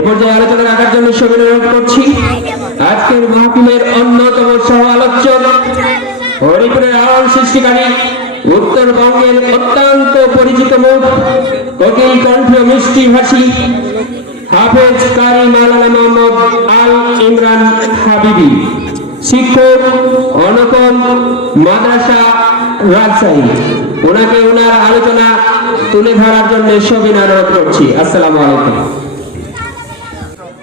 এ পর্যায়ে আলোচনা রাখার জন্য সবাই অনুরোধ করছি আজকের মাহফিলের অন্যতম সহ আলোচক হরিপুরের আওয়াজ সৃষ্টিকারী উত্তরবঙ্গের অত্যন্ত পরিচিত মুখ কোকিল কণ্ঠ মিষ্টি ভাষী হাফেজ কারি মাওলানা মোহাম্মদ আল ইমরান হাবিবি, শিক্ষক অনকন মাদ্রাসা রাজশাহী। ওনাকে ওনার আলোচনা তুলে ধরার জন্য সবাই অনুরোধ করছি। আসসালামু আলাইকুম।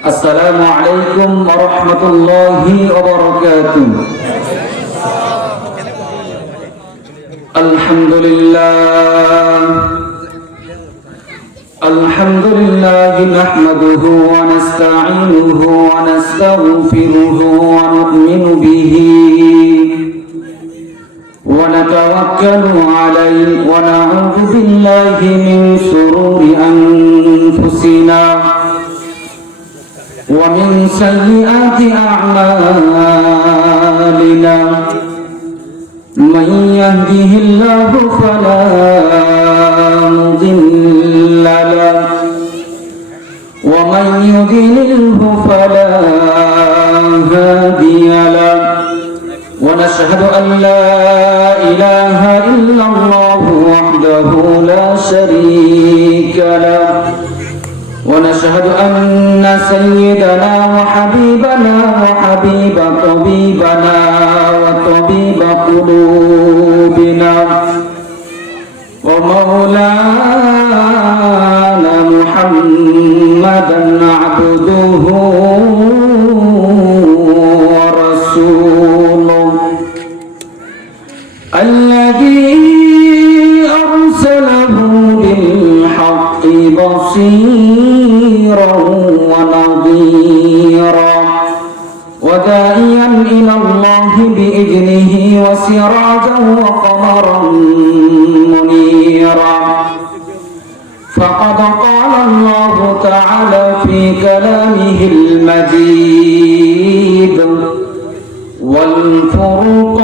আসসালামু আলাইকুম ওয়া রাহমাতুল্লাহি ওয়া বারাকাতুহু। আলহামদুলিল্লাহ নাহমাদুহু ওয়া নাস্তাঈনুহু ওয়া নাস্তাগফিরুহু ওয়া নু'মিনু বিহি ওয়া নাতাওয়াক্কালু আলাইহি ওয়া না'উযু বিল্লাহি মিন শুরুরি আনফুসিনা ومن سيئات أعمالنا من يهده الله فلا مضل له ومن يضلله فلا هادي له ونشهد أن لا إله إلا الله وحده لا شريك له ونشهد أن سيدنا وحبيبنا وحبيب طبيبنا وطبيب قلوبنا ومولانا محمدا عبده ورسوله الذي أرسله بالحق بصيرا ونظيرا وداعيا إلى الله بإذنه وسراجا وقمرا منيرا فقد قال الله تعالى في كلامه المجيد والفرقانه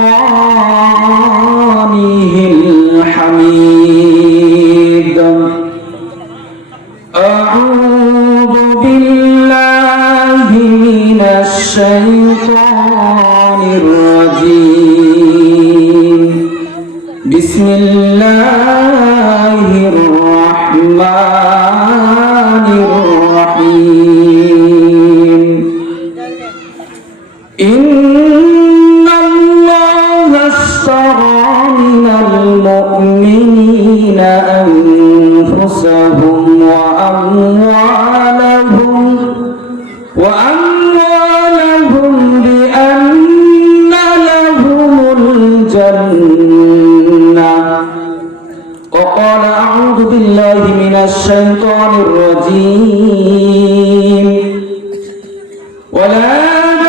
الحميد أعوذ بالله من الشيطان الرجيم بسم الله الرحمن الرحيم إن الله اشترى من المؤمنين أنفسهم وأموالهم بأن لهم الجنة وقال أعوذ بالله من الشيطان الرجيم ولا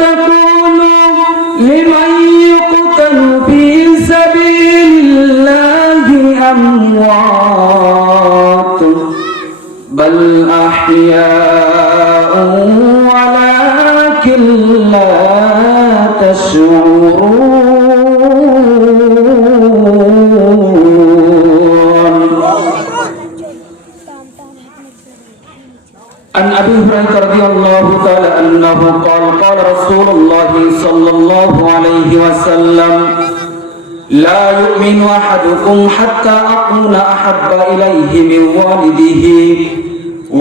تكونوا لمن يقتل في سبيل الله أموات بل أحياء ولكن لا تشعرون. عن أبي هريرة رضي الله تعالى عنه قال قال رسول الله صلى الله عليه وسلم لا يؤمن أحدكم حتى أكون أحب إليه من والده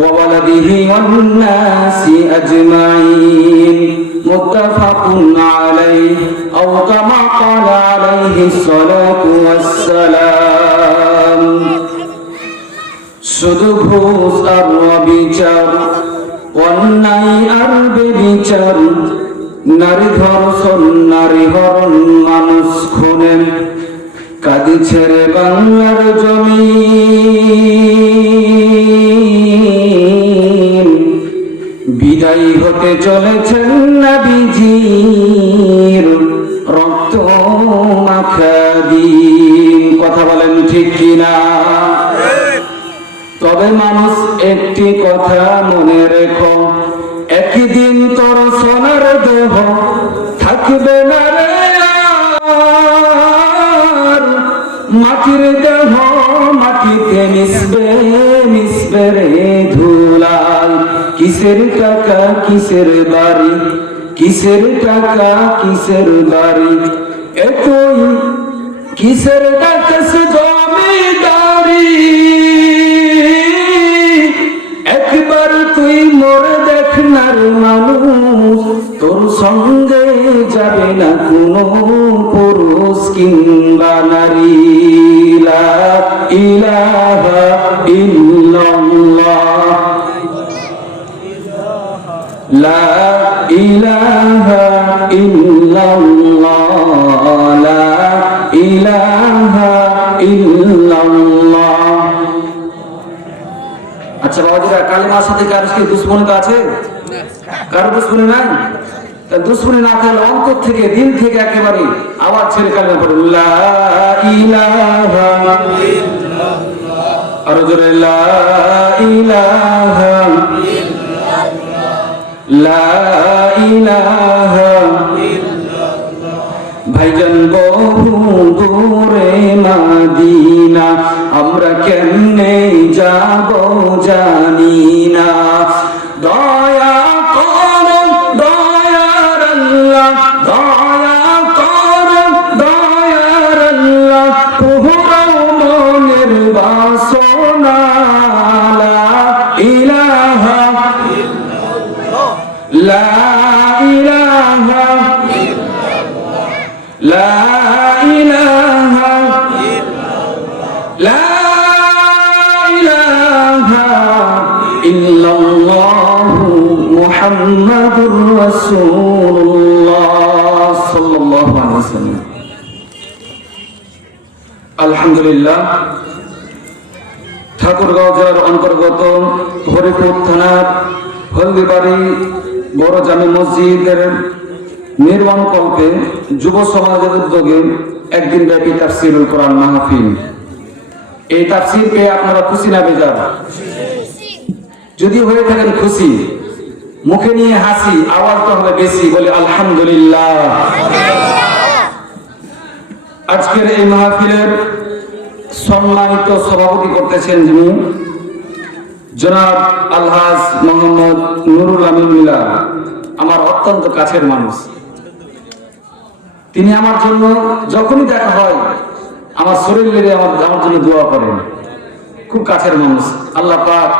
وولده والناس أجمعين متفق عليه أو كما قال عليه الصلاة والسلام. শুধু ঘুষ আর অবিচার, অন্যায় আর বেবিচার, নারী ধর্ষণ নারী হরণ মানুষ খুনে কাঁদিছে রে বাংলার জমিন। বিদায়ী হতে চলেছেন নবীজির রক্ত মাখা দিন। কথা বলেন ঠিক কিনা? তবে মানুষ একটি কথা মনে রেখো, একদিন তোর সোনার দেহ থাকবে না রে আর, মাটির দেহ মাটিতে মিশবে মিশবে রে ধুলায়। কিসে কিসের টাকা কিসের বাড়ি, কিসের টাকা কিসের বাড়ি, এতই কিসের টাকা সে জমিদারি। একবার তুই মোরে দেখ না রে মানুষ, তোর সঙ্গে যাবে না কোনো পুরুষ কিংবা নারী। লা ইলাহা ইল্লাল্লাহ, লা ইলাহা ইল্লাল্লাহ, লা ইলাহা ইল্লাল্লাহ। আচ্ছা বাবাজিরা, কালিমার সাথে কারো কি দুশ্মনী তো আছে? কারো দুশ্মনী নাই? তা দুশ্মনী না থাকলে অন্তর থেকে, দিল থেকে একেবারে আওয়াজ ছেড়ে কালিমা পড়ে লা ইলাহা ইল্লাল্লাহ, আরো জোরে লা ইলাহা ইল্লাল্লাহ, লা ইলাহা ইল্লাল্লাহ। ভাইজান বহু দূরে মদিনা, আমরা কেমনে যাব জানি না। দয়া করুন দয়ার আল্লাহ, দয়া করুন দয়ার আল্লাহ, পুরাও মনের বাসনা। লা ইলাহা ইল্লাল্লাহ, লা ইলাহা ইল্লাল্লাহ, লা ইলাহা ইল্লাল্লাহ, লা ইলাহা ইল্লাল্লাহ মুহাম্মাদুর রাসূলুল্লাহ সাল্লাল্লাহু আলাইহি ওয়াসাল্লাম। আলহামদুলিল্লাহ, ঠাকুরগাঁও জেলার অন্তর্গত হরিপুর থানার হলদিবাড়ি বড় জামে মসজিদের নির্মাণ কল্পে যুব সমাজের উদ্যোগে একদিন ব্যাপী তাফসীরুল কোরআন মাহফিল। এই তাফসীর পেয়ে আপনারা খুশি না বেজার? যদি হয়ে থাকেন খুশি, মুখে নিয়ে হাসি, আওয়াজটা হবে বেশি, বলে আলহামদুলিল্লাহ। আজকের এই মাহফিলের সম্মানিত সভাপতি করতেছেন যিনি, জনাব আলহাজ মোহাম্মদ নুরুল আমিন মিলা, আমার অত্যন্ত কাছের মানুষ। তিনি আমার জন্য যখনই দেখা হয় আমার শরীর লেগে আমার জন্য দোয়া করেন। খুব কাছের মানুষ। আল্লাহ পাক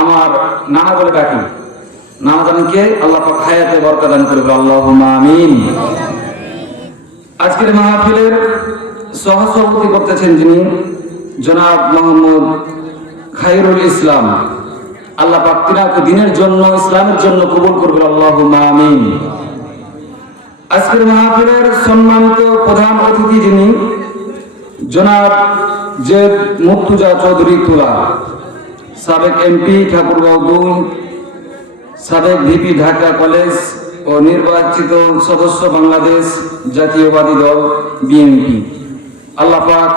আমার নানা বলে ডাকি, নানা জানেন কে? আল্লাহ পাক হায়াতে বরকত দান করবে, আল্লাহুম্মা আমিন। আজকের মাহফিলের সহসভাপতি করতেছেন যিনি, জনাব মোহাম্মদ খায়রুল ইসলাম। আল্লাহ পাক তিনাকে দিনের জন্য, ইসলামের জন্য কবুল করবে, আল্লাহুম্মা আমিন। আজকের মাহফিলের সম্মানিত প্রধান অতিথি যিনি, জনাব জেদ মুর্তুজা চৌধুরী তুলা, সাবেক এমপি ঠাকুরগাঁও 2, সাবেক ভিপি ঢাকা কলেজ ও নির্বাচিত সদস্য বাংলাদেশ জাতীয়বাদী দল বিএনপি। আল্লাহ পাক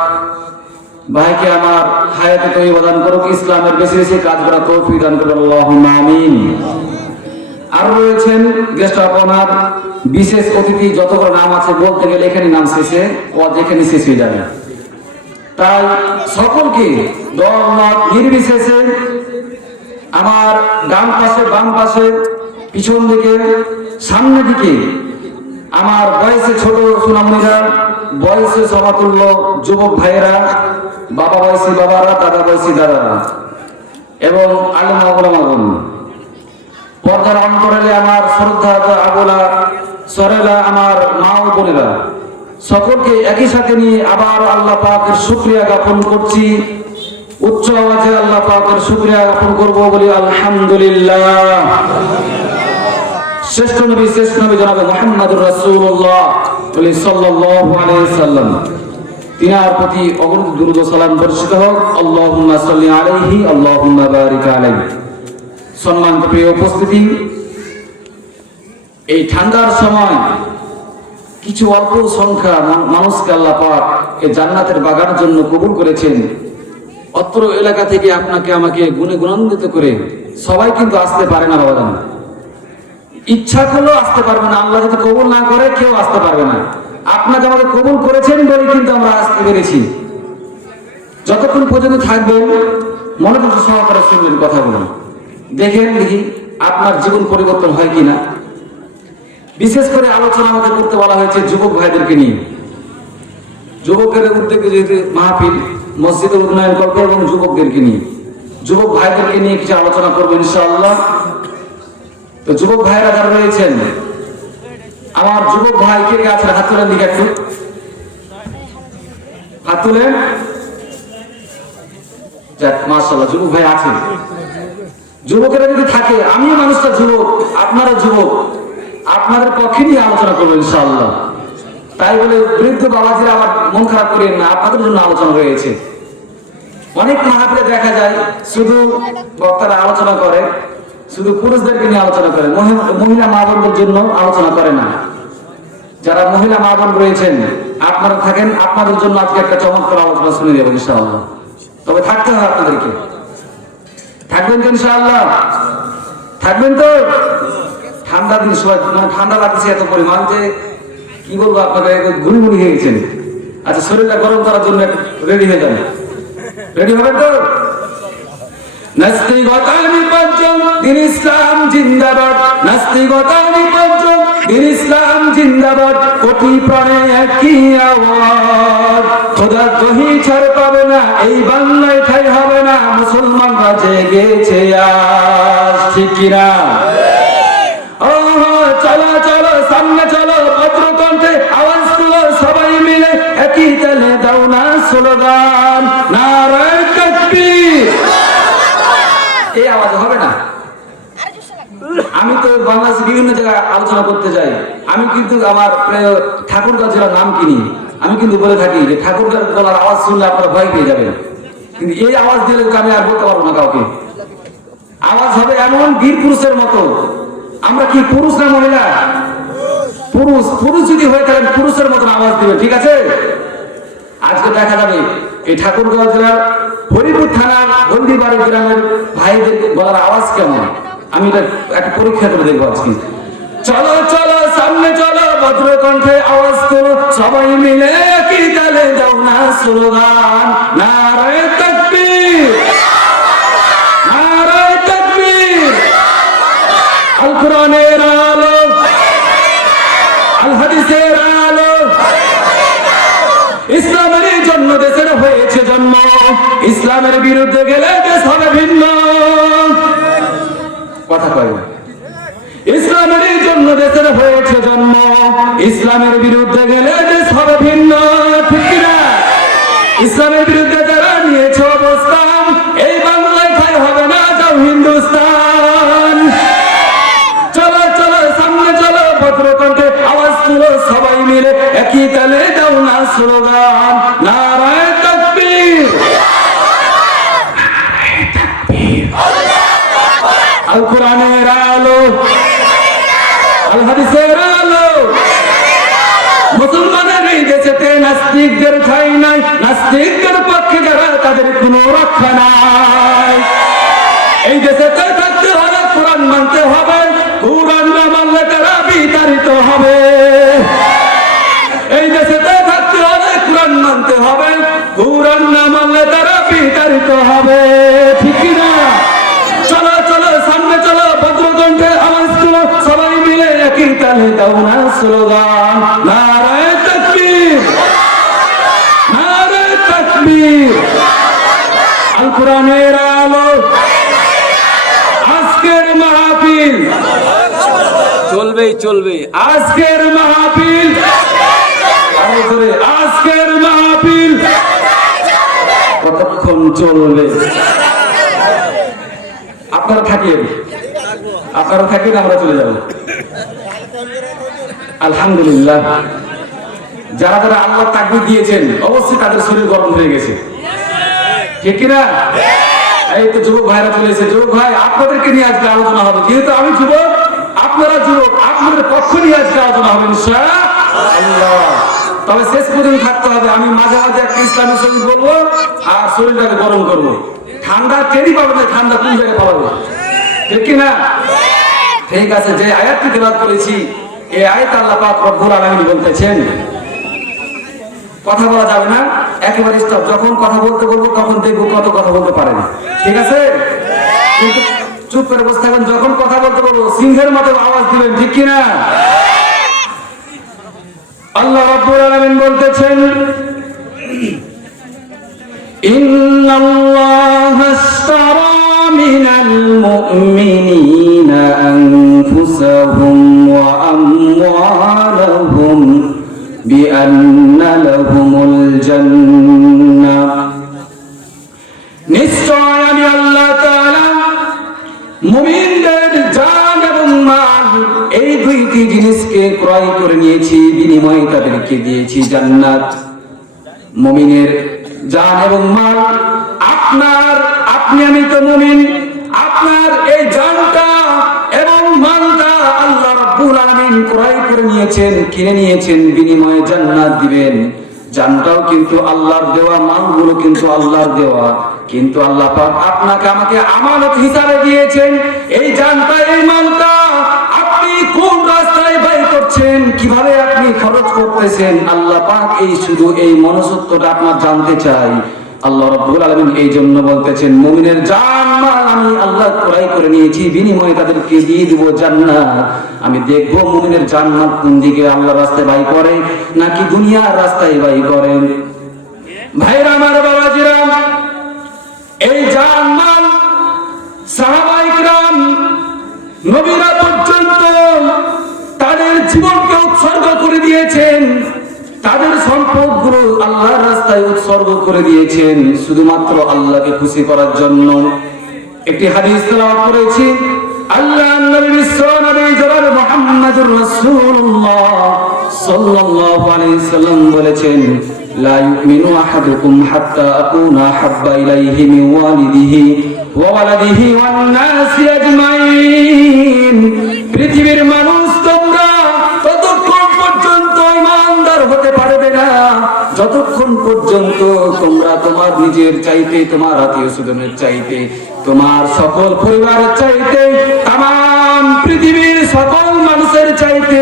ভাইকে আমার হায়াতে তৈয়বা দান করুক, ইসলামের বেশি বেশি কাজ করা তৌফিক দান করুন, আল্লাহুম্মা আমিন। আর রয়েছেন গেস্ট অফ অনার, বিশেষ অতিথি, যতগুলো নাম আছে বলতে গেলে এখানে নাম শেষে ও যেখানে শেষ হয়ে যাবে। তাই সকলকে দল মত নির্বিশেষে আমার ডান পাশে, বাম পাশে, পিছন দিকে, সামনের দিকে আমার বয়সে ছোট সুনামীরা, বয়সে সমতুল্য যুবক ভাইয়েরা, বাবা বয়সী বাবারা, দাদা বয়সী দাদারা এবং আলেমা ওলামাগণ, পর্দার অন্তরালে আমার শ্রদ্ধা আবুলা সরেলা, আমার মা ও বোনেরা, সকলকে একই সাথে নিয়ে আবার আল্লাহ পাকের শুকরিয়া জ্ঞাপন করছি। উচ্চ আওয়াজে আল্লাহ পাকের শুকরিয়া জ্ঞাপন করবো, বলি আলহামদুলিল্লাহ। শ্রেষ্ঠ নবী জনাবে মুহাম্মদুর রাসূলুল্লাহ বলি সাল্লাল্লাহু আলাইহি ওয়াসাল্লাম, তিনার প্রতি অগণিত দুরূদ ও সালাম বর্ষিত হোক। আল্লাহুম্মা সাল্লি আলাইহি, আল্লাহুম্মা বারিক আলাইহি। সম্মানিত প্রিয় উপস্থিতি, এই ঠান্ডার সময় কিছু অল্প সংখ্যা মানুষকে আল্লাহ পাক এই জান্নাতের বাগানের জন্য কবুল করেছেন। অত্র এলাকা থেকে আপনাকে আমাকে গুণে গুণান্বিত করে সবাই কিন্তু আসতে পারে না বাবা জান, ইচ্ছা করলেও আসতে পারবে না। আল্লাহ যদি কবুল না করে কেউ আসতে পারবে না। আপনাকে আমাকে কবুল করেছেন বলে কিন্তু আমরা আসতে পেরেছি। যতক্ষণ পর্যন্ত থাকবেন মনোযোগ সহকারে শুনবেন কথাগুলো, দেখেন দেখি আপনার জীবন পরিবর্তন হয় কিনা। বিশেষ করে আলোচনা আমাদের করতে বলা হয়েছে যুবক ভাইদেরকে নিয়ে। যুবকের উদ্যোগে যেহেতু মাহফিল, মসজিদের উন্নয়ন করবে এবং যুবকদেরকে নিয়ে, যুবক ভাইদেরকে নিয়ে কিছু আলোচনা করবো ইনশাআল্লাহ। তো যুবক ভাইরা যারা রয়েছেন, আমার যুবক ভাই কে কে আছেন হাত তোলেন দিকে একটু, হাত তুলেন। যাক মাশাআল্লাহ, যুবক ভাই আছেন। যুবকেরা যদি থাকে, আমিও মানুষটা যুবক, আপনারা যুবক, আপনাদের পক্ষে নিয়ে আলোচনা করবো ইনশাআল্লাহ। তাই বলে বৃদ্ধ বাবাজিরা আমার মন খারাপ করেন না, আপনাদের জন্য আলোচনা রয়েছে। অনেক মাহফিলে দেখা যায় শুধু বক্তারা আলোচনা করে, শুধু পুরুষদেরকে নিয়ে আলোচনা করে, মহিলা মা বোনদের জন্য আলোচনা করে না। যারা মহিলা মা বোন রয়েছেন, আপনারা থাকেন, আপনাদের জন্য আজকে একটা চমৎকার আলোচনা শুনে দেবো ইনশাআল্লাহ। তবে থাকতে হবে আপনাদেরকে, থাকবেন তো ইনশাআল্লাহ? থাকবেন তো? ঠান্ডা দিন, সবাই মানে ঠান্ডা লাগছে এত পরিমাণ যে কি বলবো, আপনারা গুড়ি হয়ে গেছেন। আচ্ছা, শরীরটা গরম করার জন্য রেডি হয়ে যান। রেডি হবেন তো? নাস্তিকতা নির্বাচন, দিন ইসলাম জিন্দাবাদ। নাস্তিকতা নির্বাচন, দিন ইসলাম জিন্দাবাদ। কোটি প্রাণে একই আওয়াজ, খোদার দহি ছাড় পাবে না, এই বাংলায় ঠাই হবে না, মুসলমানরা জেগেছে আজ। ঠিক কিনা? ও চলো চলো সামনে চলো, ভদ্রকণ্ঠে আওয়াজ তুলো, সবাই মিলে একই তালে দাও না স্লোগান, নারায়ে তাকবীর। এই আওয়াজ হবে না। আমি তো বাংলাদেশে বিভিন্ন জায়গায় আলোচনা করতে যাই, আমি কিন্তু আমার ঠাকুরগাঁও জেলার নাম কিনি। আমি কিন্তু বলে থাকি যে ঠাকুরগাঁও গলার আওয়াজ শুনলে আপনারা ভয় পেয়ে যাবেন, কিন্তু এই আওয়াজ দিলে আমি আর বলতে পারবো না কাউকে। আওয়াজ হবে এমন বীর পুরুষের মতো। আমরা কি পুরুষ না মহিলা? পুরুষ। পুরুষ যদি হয়ে থাকেন পুরুষের মতন আওয়াজ দিবে, ঠিক আছে? আজকে দেখা যাবে এই ঠাকুরগাঁও জেলার হরিপুর থানার হলদিবাড়ি গ্রামের ভাইদের গলার আওয়াজ কেমন, আমি এটা একটা পরীক্ষা করে দেখবো আজকে। চলো চলো সামনে চলো, ভদ্রকণ্ঠে আওয়াজ করো, সবাই মিলে একই তালে দাও না স্লোগান, নারায়ে তাকবীর, নারায়ে তাকবীর। আল কোরআনের আলো, আল হাদিসের আলো, ইসলামের জন্য দেশের হয়েছে জন্ম, ইসলামের বিরুদ্ধে গেলে দেশ হবে ভিন্ন। কথা কয় না। ইসলামের জন্য দেশের হয়েছে জন্ম, ইসলামের বিরুদ্ধে গেলে দেশ হবে ভিন্ন। ঠিক কিনা? ইসলামের বিরুদ্ধে যারা নিয়েছে অবস্থান, এই বাংলায় ঠাই হবে না, যাও হিন্দুস্তান। চলো চলো সামনে চলো, ভদ্রকণ্ঠে আওয়াজ তুলো, সবাই মিলে একই তালে দাও না স্লোগান, নারায়ে তাকবীর, নারায়ে তাকবীর। আল কোরআনের আলো, আল হাদিসের আলো, মুসলমানের এই দেশেতে নাস্তিকদের ঠাঁই নাই, নাস্তিকদের পক্ষে যারা তাদের কোনো রক্ষা নাই। এই দেশেতে থাকতে হলে কোরআন মানতে হবে, কোরআন না মানলে তারা বিতাড়িত হবে। এই দেশেতে থাকতে হলে কোরআন মানতে হবে, কোরআন না মানলে তারা বিতাড়িত হবে। ঠিক কিনা? চলো চলো সামনে চলো, ভদ্রকণ্ঠে আওয়াজ তুলো, সবাই মিলে একই তালে দাও না স্লোগান, নারায়ে তাকবীর, নারায়ে তাকবীর। আল কোরআনের আলো। আজকের মাহফিল চলবেই চলবে, আজকের মাহফিল, আজকের মাহফিল কতক্ষণ চলবে? আপনারা থাকেন, আপনারা থাকেন, আমরা চলে যাব। আলহামদুলিল্লাহ, যারা যারা আল্লাহ তাকবীর দিয়েছেন অবশ্যই তাদের শরীর গরম হয়ে গেছে, ঠিক কিনা? এই তো যুবক ভাইরা চলে এসেছে। যুবক ভাই, আপনাদেরকে নিয়ে আজকে আলোচনা হবে, যেহেতু আমি যুবক, আপনারা যুবক, আপনাদের পক্ষ নিয়ে আজকে আলোচনা হবে ইনশাআল্লাহ। তবে শেষ পর্যন্ত থাকতে হবে। আমি মাঝে মাঝে একটা ইসলামী শরীর বলবো আর শরীরটাকে গরম করবো। ঠান্ডা টেরি পাবে না, ঠান্ডা কোন জায়গায় পাবো, ঠিক কিনা? ঠিক আছে, যে আয়াতটি তেলাওয়াত করেছি, এই আয়াত আল্লাহ পাক রব্বুল আলামিন বলতেছেন, কথা বলা যাবে না, একেবারে স্টপ। যখন কথা বলতে বলবো তখন দেখবো কত কথা বলতে পারেন, ঠিক আছে? কিন্তু চুপ করে বসে থাকবেন, যখন কথা বলতে বলবো সিংহের মতো আওয়াজ দিবেন, ঠিক কিনা? আল্লাহ রাব্বুল আলামিন বলতেছেন, ইন্নাল্লাহা আশতারা মিনাল মুমিনিনা আনফুসাহুম ওয়া আমওয়ালাহুম বিআন্না লাহুমুল জান্নাহ। নিশ্চয় আমি আল্লাহ তাআলা মুমিনদের জান এবং মাল এই দুইটি জিনিসকে ক্রয় করে নিয়েছি, বিনিময়ে তাদেরকে দিয়েছি জান্নাত। মুমিনের জান এবং মাল, আপনি আমি তো মুমিন, আপনার এই জানটা এবং মালটা আল্লাহ রাব্বুল আলামিন ক্রয় করে নিয়েছেন, কিনে নিয়েছেন, বিনিময়ে জান্নাত দিবেন। জানটাও কিন্তু আল্লাহর দেওয়া, মালগুলো কিন্তু আল্লাহর দেওয়া, কিন্তু আল্লাহ পাক আপনাকে আমাকে আমানত হিসাবে দিয়েছেন। এই জানটা, এই মালটা আপনি কোন রাস্তায় ব্যয় করছেন, কিভাবে আপনি খরচ করতেছেন, আল্লাহ পাক এই শুধু এই মনসত্বটা আপনার জানতে চাই। আল্লাহ রাব্বুল আলামিন এই জন্য বলতেছেন, মুমিনের জান মাল আমি আল্লাহ ক্রয় করে নিয়েছি, বিনিময়ে তাদেরকে দিয়ে দিব জান্নাত। আমি দেখব মুমিনের জান মাল কোন দিকে আল্লাহর রাস্তায় ব্যয় করে নাকি দুনিয়ার রাস্তায় ব্যয় করে। ভাইরা আমার, বাবাজিরা, এই জান মাল সাহাবায়ে কিরাম নবীরা পর্যন্ত তাদের জীবনকে উৎসর্গ করে দিয়েছেন, তাদের সম্পদগুলো আল্লাহর রাস্তায় উৎসর্গ করে দিয়েছেন শুধুমাত্র আল্লাহকে খুশি করার জন্য। একটি হাদিস তেলাওয়াত করেছি, আল্লাহর নবী বিশ্বনবী জনাব মুহাম্মদুর রাসূলুল্লাহ সাল্লাল্লাহু আলাইহি সাল্লাম বলেছেন, লা ইউমিনু আহাদুকুম হাত্তা আকুনা হাব্বা ইলাইহি মিন ওয়ালিদিহি ওয়া ওয়ালাদিহি ওয়ান নাসি আজমাইন। পৃথিবীর মানুষ তোমরা ততক্ষণ পর্যন্ত ঈমানদার হতে পারবে না যতক্ষণ পর্যন্ত তোমরা তোমার নিজের চাইতে, তোমার আত্মীয়-স্বজনের চাইতে, তোমার সকল পরিবারের চাইতে, তাম পৃথিবীর সকল মানুষের চাইতে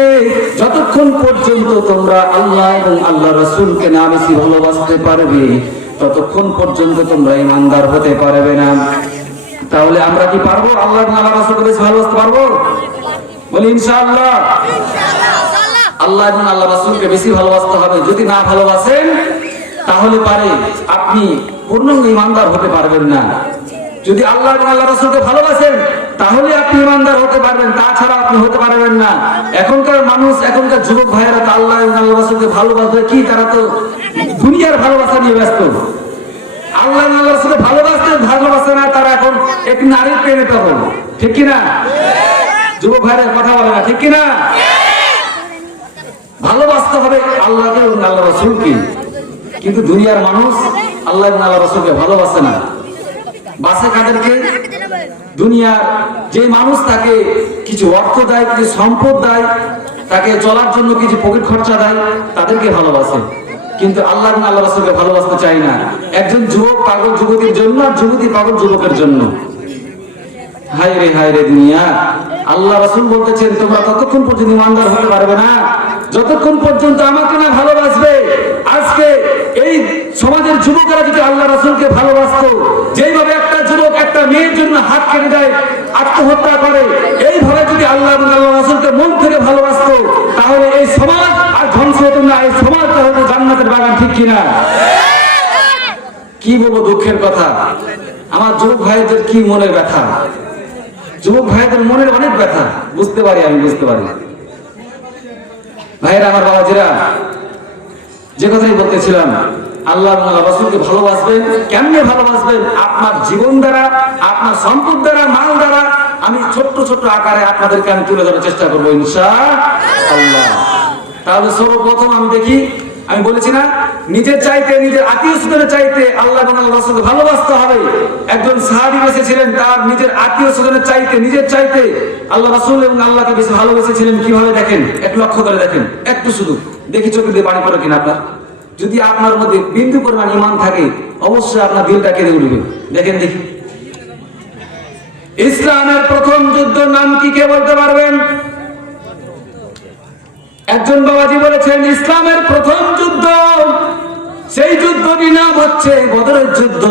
যতক্ষণ পর্যন্ত তোমরা আল্লাহ এবং আল্লাহ রাসূলকে না বেশি ভালোবাসতে পারবে ততক্ষণ পর্যন্ত তোমরা ঈমানদার হতে পারবে না। তাহলে আমরা কি পারবো আল্লাহ এবং আল্লাহ রাসূলকে বেশি ভালোবাসতে পারবো? বলি ইনশাআল্লাহ। আল্লাহ এবং আল্লাহ রাসূলকে বেশি ভালোবাসতে হবে। যদি না ভালোবাসেন তাহলে পারে আপনি পূর্ণাঙ্গ ঈমানদার হতে পারবেন না। যদি আল্লাহ এবং আল্লাহ রাসূলকে ভালোবাসেন তাহলে আপনি ঈমানদার হতে পারবেন, তাছাড়া আপনি হতে পারবেন না। এখনকার মানুষ, এখনকার যুবক ভাইয়েরা তো আল্লাহ এবং আল্লাহ রাসূলকে ভালোবাসবে কি, তারা তো দুনিয়ার ভালোবাসা নিয়ে ব্যস্ত। আল্লাহ এবং আল্লাহ রাসূলকে ভালোবাসে না, তারা এখন এক নারীর প্রেমে পাগল, ঠিক কি না? যুবক ভাইরা কথা বলে না, ঠিক কি না? ভালোবাসতে হবে আল্লাহকে এবং আল্লাহ রাসূলকে, কিন্তু দুনিয়ার মানুষ আল্লাহ এবং আল্লাহ রাসূলকে ভালোবাসে না। বাসে কাদেরকে? দুনিয়ার যে মানুষ তাকে কিছু অর্থ দেয়, কিছু সম্পদ দেয়, তাকে চলার জন্য কিছু পকেট খরচা দেয়, তাদেরকে ভালোবাসে, কিন্তু আল্লাহ এবং আল্লাহ রাসূলকে ভালোবাসতে চায় না। একজন যুবক পাগল যুবতীর জন্য, আর যুবতী পাগল যুবকের জন্য। হায় রে দুনিয়া। আল্লাহ রাসূল বলতেছেন, তোমরা ততক্ষণ পর্যন্ত ঈমানদার হতে পারবে না যতক্ষণ পর্যন্ত আমাকে না ভালোবাসবে। আজকে এই সমাজের যুবকেরা যদি আল্লাহ রাসূলকে ভালোবাসতো, যেইভাবে একটা যুবক একটা মেয়ের জন্য হাত কেটে দেয়, আত্মহত্যা করে, এইভাবে যদি আল্লাহ এবং আল্লাহ রাসূলকে মন থেকে ভালোবাসতো তাহলে এই সমাজ আর ধ্বংস হতো না, এই সমাজটা হতো জান্নাতের বাগান, ঠিক কিনা? কি বলবো দুঃখের কথা, আমার যুবক ভাইদের কি মনের ব্যথা। যুবক ভাইদের মনের অনেক ব্যথা বুঝতে পারি, আমি বুঝতে পারি। ভাইরা আমার, বাবাজিরা, যে কথাই বলতেছিলাম, আল্লাহ এবং আল্লাহ রাসূলকে ভালোবাসবেন। কেমনে ভালোবাসবেন? আপনার জীবন দ্বারা, আপনার সম্পদ দ্বারা, মাল দ্বারা। আমি ছোট্ট ছোট্ট আকারে আপনাদেরকে আমি তুলে ধরার চেষ্টা করবো ইনশাআল্লাহ। তাহলে সর্বপ্রথম আমি বলেছি না, নিজের চাইতে, নিজের আত্মীয় স্বজনের চাইতে আল্লাহ এবং আল্লাহ রাসূলকে ভালোবাসতে হবে। একজন সাহাবী এসেছিলেন, তার নিজের আত্মীয় স্বজনের চাইতে, নিজের চাইতে আল্লাহ রাসূল এবং আল্লাহকে বেশি ভালোবেসেছিলেন। কিভাবে দেখেন, একটু লক্ষ্য করে দেখেন, একটু শুধু দেখি চোখে দিয়ে পানি পড়ে কিনা আপনার। যদি আপনার মধ্যে বিন্দু পরিমাণ ঈমান থাকে অবশ্যই আপনার দিলটা কেঁদে উঠবে। দেখেন দেখি, ইসলামের প্রথম যুদ্ধের নাম কি, কে বলতে পারবেন? একজন বাবাজি বলেছেন, ইসলামের প্রথম যুদ্ধ, সেই যুদ্ধটির নাম হচ্ছে বদরের যুদ্ধ।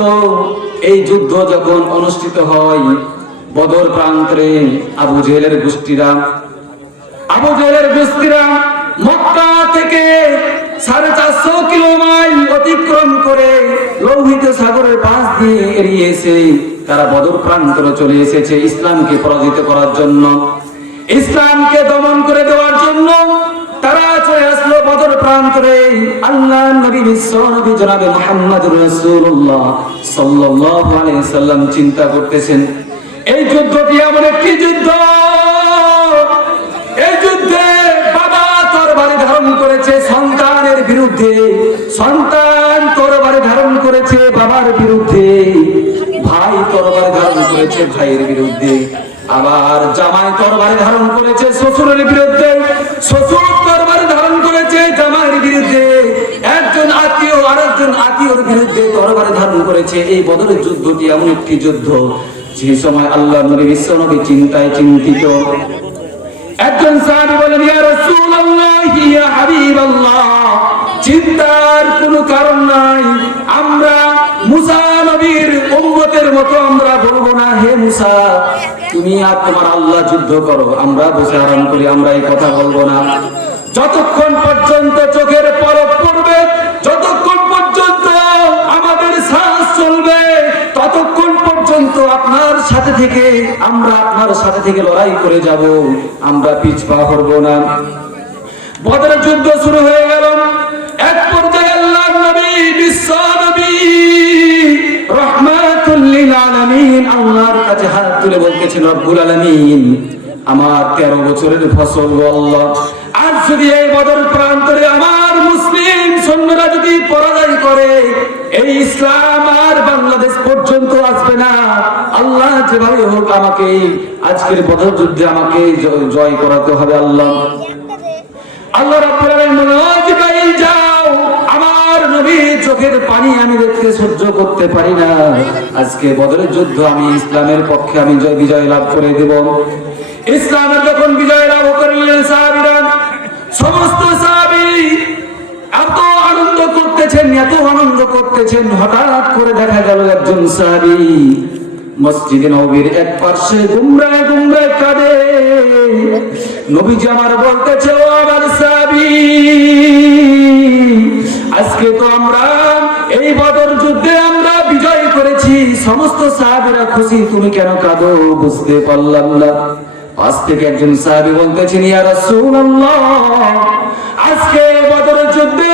এই যুদ্ধ যখন অনুষ্ঠিত হয়, বদর প্রান্তরে আবু জেহেলের গোষ্ঠীরা মক্কা থেকে 450 কিলোমাইল অতিক্রম করে লোহিত সাগরের পাশ দিয়ে এড়িয়ে এসে তারা বদর প্রান্তরে চলে এসেছে ইসলামকে পরাজিত করার জন্য, ইসলামকে দমন করে দেওয়ার জন্য। তারা চলে আসলো বদর প্রান্তরে। আল্লাহ নবী বিশ্ব নবী জনাবে মুহাম্মদুর রাসূলুল্লাহ সাল্লাল্লাহু আলাইহি সাল্লাম চিন্তা করতেছেন, এই যুদ্ধটি এমন একটি যুদ্ধ, এই যুদ্ধে বাবা তরবারি ধারণ করেছে সন্তানের বিরুদ্ধে, সন্তান তরবারি ধারণ করেছে বাবার বিরুদ্ধে, ভাই তরবারি ধারণ করেছে ভাইয়ের বিরুদ্ধে, আবার জামাই তরবারি ধারণ করেছে শ্বশুরের বিরুদ্ধে, শ্বশুর তরবারি ধারণ করেছে জামাইয়ের বিরুদ্ধে, একজন আত্মীয় আরেকজন আত্মীয়র বিরুদ্ধে তরবারি ধারণ করেছে। এই বদরের যুদ্ধটি এমন একটি যুদ্ধ যে সময় আল্লাহ নবী বিশ্ব নবী চিন্তায় চিন্তিত। একজন সাহাবী বলেন, ইয়া রাসূলুল্লাহ ইয়া হাবিবাল্লাহ, চিন্তার কোনো কারণ নাই, আমরা মুসা নবীর উম্মতের মতো আমরা বলবো না, হে মুসা তুমি আর তোমার আল্লাহ যুদ্ধ করো, আমরা বসে আরাম করি, আমরা এই কথা বলবো না। যতক্ষণ পর্যন্ত চোখের পলক পড়বে, যতক্ষণ পর্যন্ত আমাদের শ্বাস চলবে, ততক্ষণ পর্যন্ত আপনার সাথে থেকে আমরা আপনার সাথে থেকে লড়াই করে যাব, আমরা পিছপা করব না। বদরের যুদ্ধ শুরু হয়ে গেল। এক পর্যায়ে আল্লাহর নবী বিশ্ব নবী রাহমাতুল লিল আলামিন আল্লাহর কাছে হাত তুলে বলতেছেন, রব্বুল আলামিন আমার 13 বছরের ফসল গো আল্লাহ, আজ যদি এই বদর প্রান্তরে আমার মুসলিম সৈন্যরা যদি পরাজয় করে, এই ইসলাম আর বাংলাদেশ পর্যন্ত আসবে না। আল্লাহ যেভাবে হোক আমাকে আজকের বদর যুদ্ধে আমাকে জয় করাতে হবে। আল্লাহ রাব্বুল আলামিন বলেন, জিবরাইল যাও, আমার নবীর চোখের পানি আমি দেখতে সহ্য করতে পারি না, আজকে বদরের যুদ্ধ আমি ইসলামের পক্ষে আমি বিজয় লাভ করে দেব। ইসলামের যখন বিজয় লাভ করলেন সাহাবীরা, সমস্ত সাহাবী এত আনন্দ করতেছেন, হঠাৎ করে দেখা গেল একজন সাহাবী মসজিদে নববীর এক পাশে গুমরায় কাঁদে। নবীজি আমার বলতেছে, ও আমার সাহাবী, আজকে তো আমরা এই বদর যুদ্ধে আমরা বিজয় করেছি, সমস্ত সাহাবীরা খুশি, তুমি কেন কাঁদো? বুঝতে পারলাম না। পাশ থেকে একজন সাহাবী বলতেছেন, ইয়া রাসূলুল্লাহ, আজকে বদর যুদ্ধে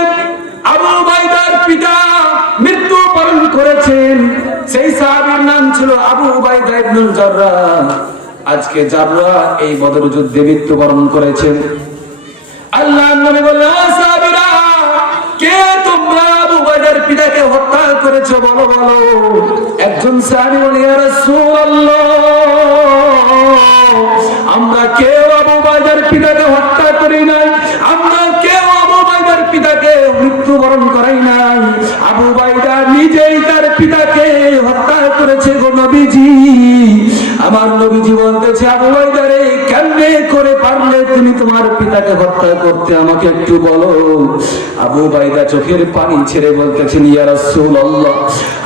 আবু উবাইদার পিতা মৃত্যুবরণ করেছেন, সেই সাহাবীর নাম ছিল আবু উবাইদা ইবনুল জাররাহ। আজকে জাররাহ এই বদর যুদ্ধে মৃত্যুবরণ করেছেন। আল্লাহর নবী বললেন, ও সাহাবীরা, কে তোমরা আবু উবাইদার পিতাকে হত্যা করেছো বলো বলো। একজন সাহাবী বলে, ইয়া রাসূলুল্লাহ, আমরা কেউ আবু উবাইদার পিতাকে হত্যা করি নাই, আমরা কেউ আবু উবাইদার পিতাকে মৃত্যুবরণ করাই নাই, আবু উবাইদা নিজেই তার পিতাকে হত্যা করেছে গো নবীজি। আমার নবীজি বলতেছে, আবু উবাইদা রে, কেমনে করে পারলে তুমি তোমার পিতাকে হত্যা করতে, আমাকে একটু বলো। আবু উবাইদা চোখের পানি ছেড়ে বলতেছেন, ইয়া রাসূলুল্লাহ,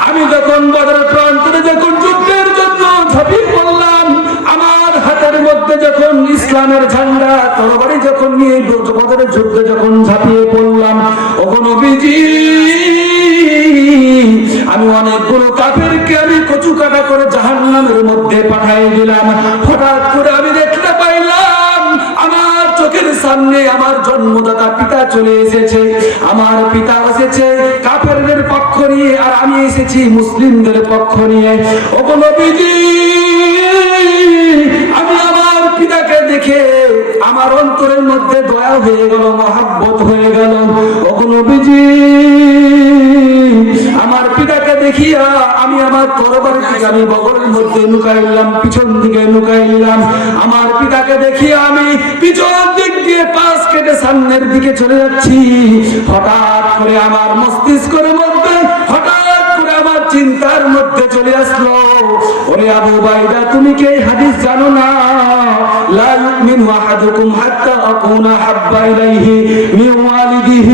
আমি যখন বদর প্রান্তরে যখন যুদ্ধের জন্য ঝাঁপিয়ে পড়লাম, আমার হাতের মধ্যে যখন ইসলামের ঝান্ডা তরবারি যখন নিয়ে বদরের যুদ্ধে যখন ঝাঁপিয়ে পড়লাম, ওগো নবীজি, আমি অনেকগুলো কাফেরকে আমি কচু কাটা করে জাহান্নামের মধ্যে পাঠিয়ে দিলাম। হঠাৎ করে আমি দেখতে পাইলাম আমার চোখের সামনে আমার জন্মদাতা পিতা চলে এসেছে, আমার পিতা এসেছে কাফেরদের পক্ষ নিয়ে, আর আমি এসেছি মুসলিমদের পক্ষ নিয়ে। ওগো নবীজি, আমি আমার পিতাকে দেখে আমার অন্তরের মধ্যে দয়া হয়ে গেল, মহব্বত হয়ে গেল। ওগো নবীজি, আমার পিতাকে দেখিয়া আমি আমার তরবারিকে আমি বগলের মধ্যে লুকাইলাম, পিছন দিকে লুকাইলাম। আমার পিতাকে দেখিয়া আমি পিছন দিক দিয়ে পাশ কেটে সামনের দিকে চলে যাচ্ছি। হঠাৎ করে আমার মস্তিষ্কের মধ্যে হঠাৎ করে আমার চিন্তার মধ্যে চলে আসলো, ওরে আবু উবাইদা, তুমি কি এই হাদিস জানো না? লা يؤمن أحدكم حتى أكون أحب إليه من والده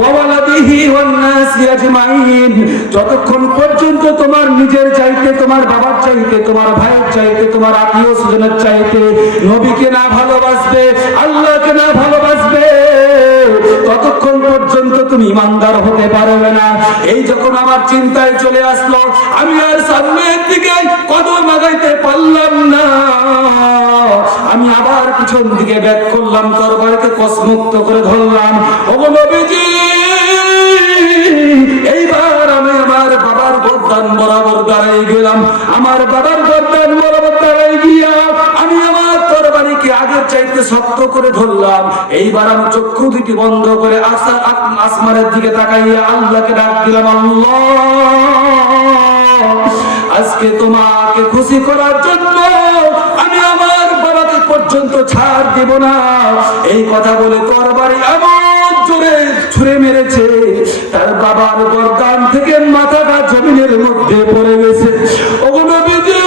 وولده والناس أجمعين যতক্ষণ পর্যন্ত তোমার নিজের চাইতে, তোমার বাবার চাইতে, তোমার ভাইয়ের চাইতে, তোমার আত্মীয় স্বজনের চাইতে নবীকে না ভালোবাসবে, আল্লাহকে না ভালোবাসবে, ততক্ষণ পর্যন্ত তুমি ইমানদার হতে পারবে না। এই যখন আমার চিন্তায় চলে আসলো, আমি আর সামনের দিকে কদম আগাইতে পারলাম না, আমি আবার পিছন দিকে ব্যাক করলাম, তরবারিকে কসমুক্ত করে ধরলাম। ওগো নবীজি, এইবার আমি আমার বাবার গর্দান বরাবর দাঁড়াই গেলাম। আমার বাবার গর্দান বরাবর দাঁড়াই গিয়া আমি আমার তরবারিকে আগের চাইতে শক্ত করে ধরলাম। এইবার আমি চক্ষু দুটি বন্ধ করে আসমানের দিকে তাকাইয়া আল্লাহকে ডাক দিলাম, আল্লাহ, আজকে তোমাকে খুশি করার জন্য আমি আমার বাবাকে পর্যন্ত ছাড় দেব না। এই কথা বলে তরবারি এমন জোরে ছুঁড়ে মেরেছে, তার বাবার গর্দান থেকে মাথাটা জমিনের মধ্যে পড়ে গেছে। ওগো নবীজি,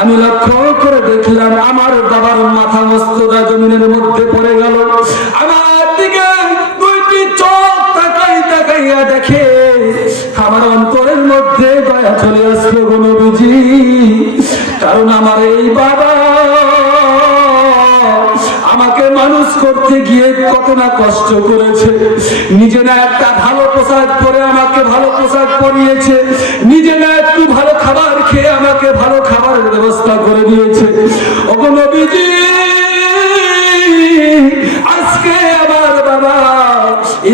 আমি লক্ষ্য করে দেখলাম আমার বাবার মাথা মস্তটা জমিনের মধ্যে পড়ে গেল। আমার দিকে দুইটি চোখ তাকাইয়া দেখে আমার অন্তরের মধ্যে দয়া চলে আসলো গো নবীজি, কারণ আমার এই বাবা আমাকে মানুষ করতে গিয়ে কত না কষ্ট করেছে। নিজে না একটা ভালো পোশাক পরে আমাকে ভালো পোশাক পরিয়েছে, নিজে না একটু ভালো খাবার খেয়ে আমাকে ভালো খাবারের ব্যবস্থা করে দিয়েছে। ওগো নবীজি, আজকে আমার বাবা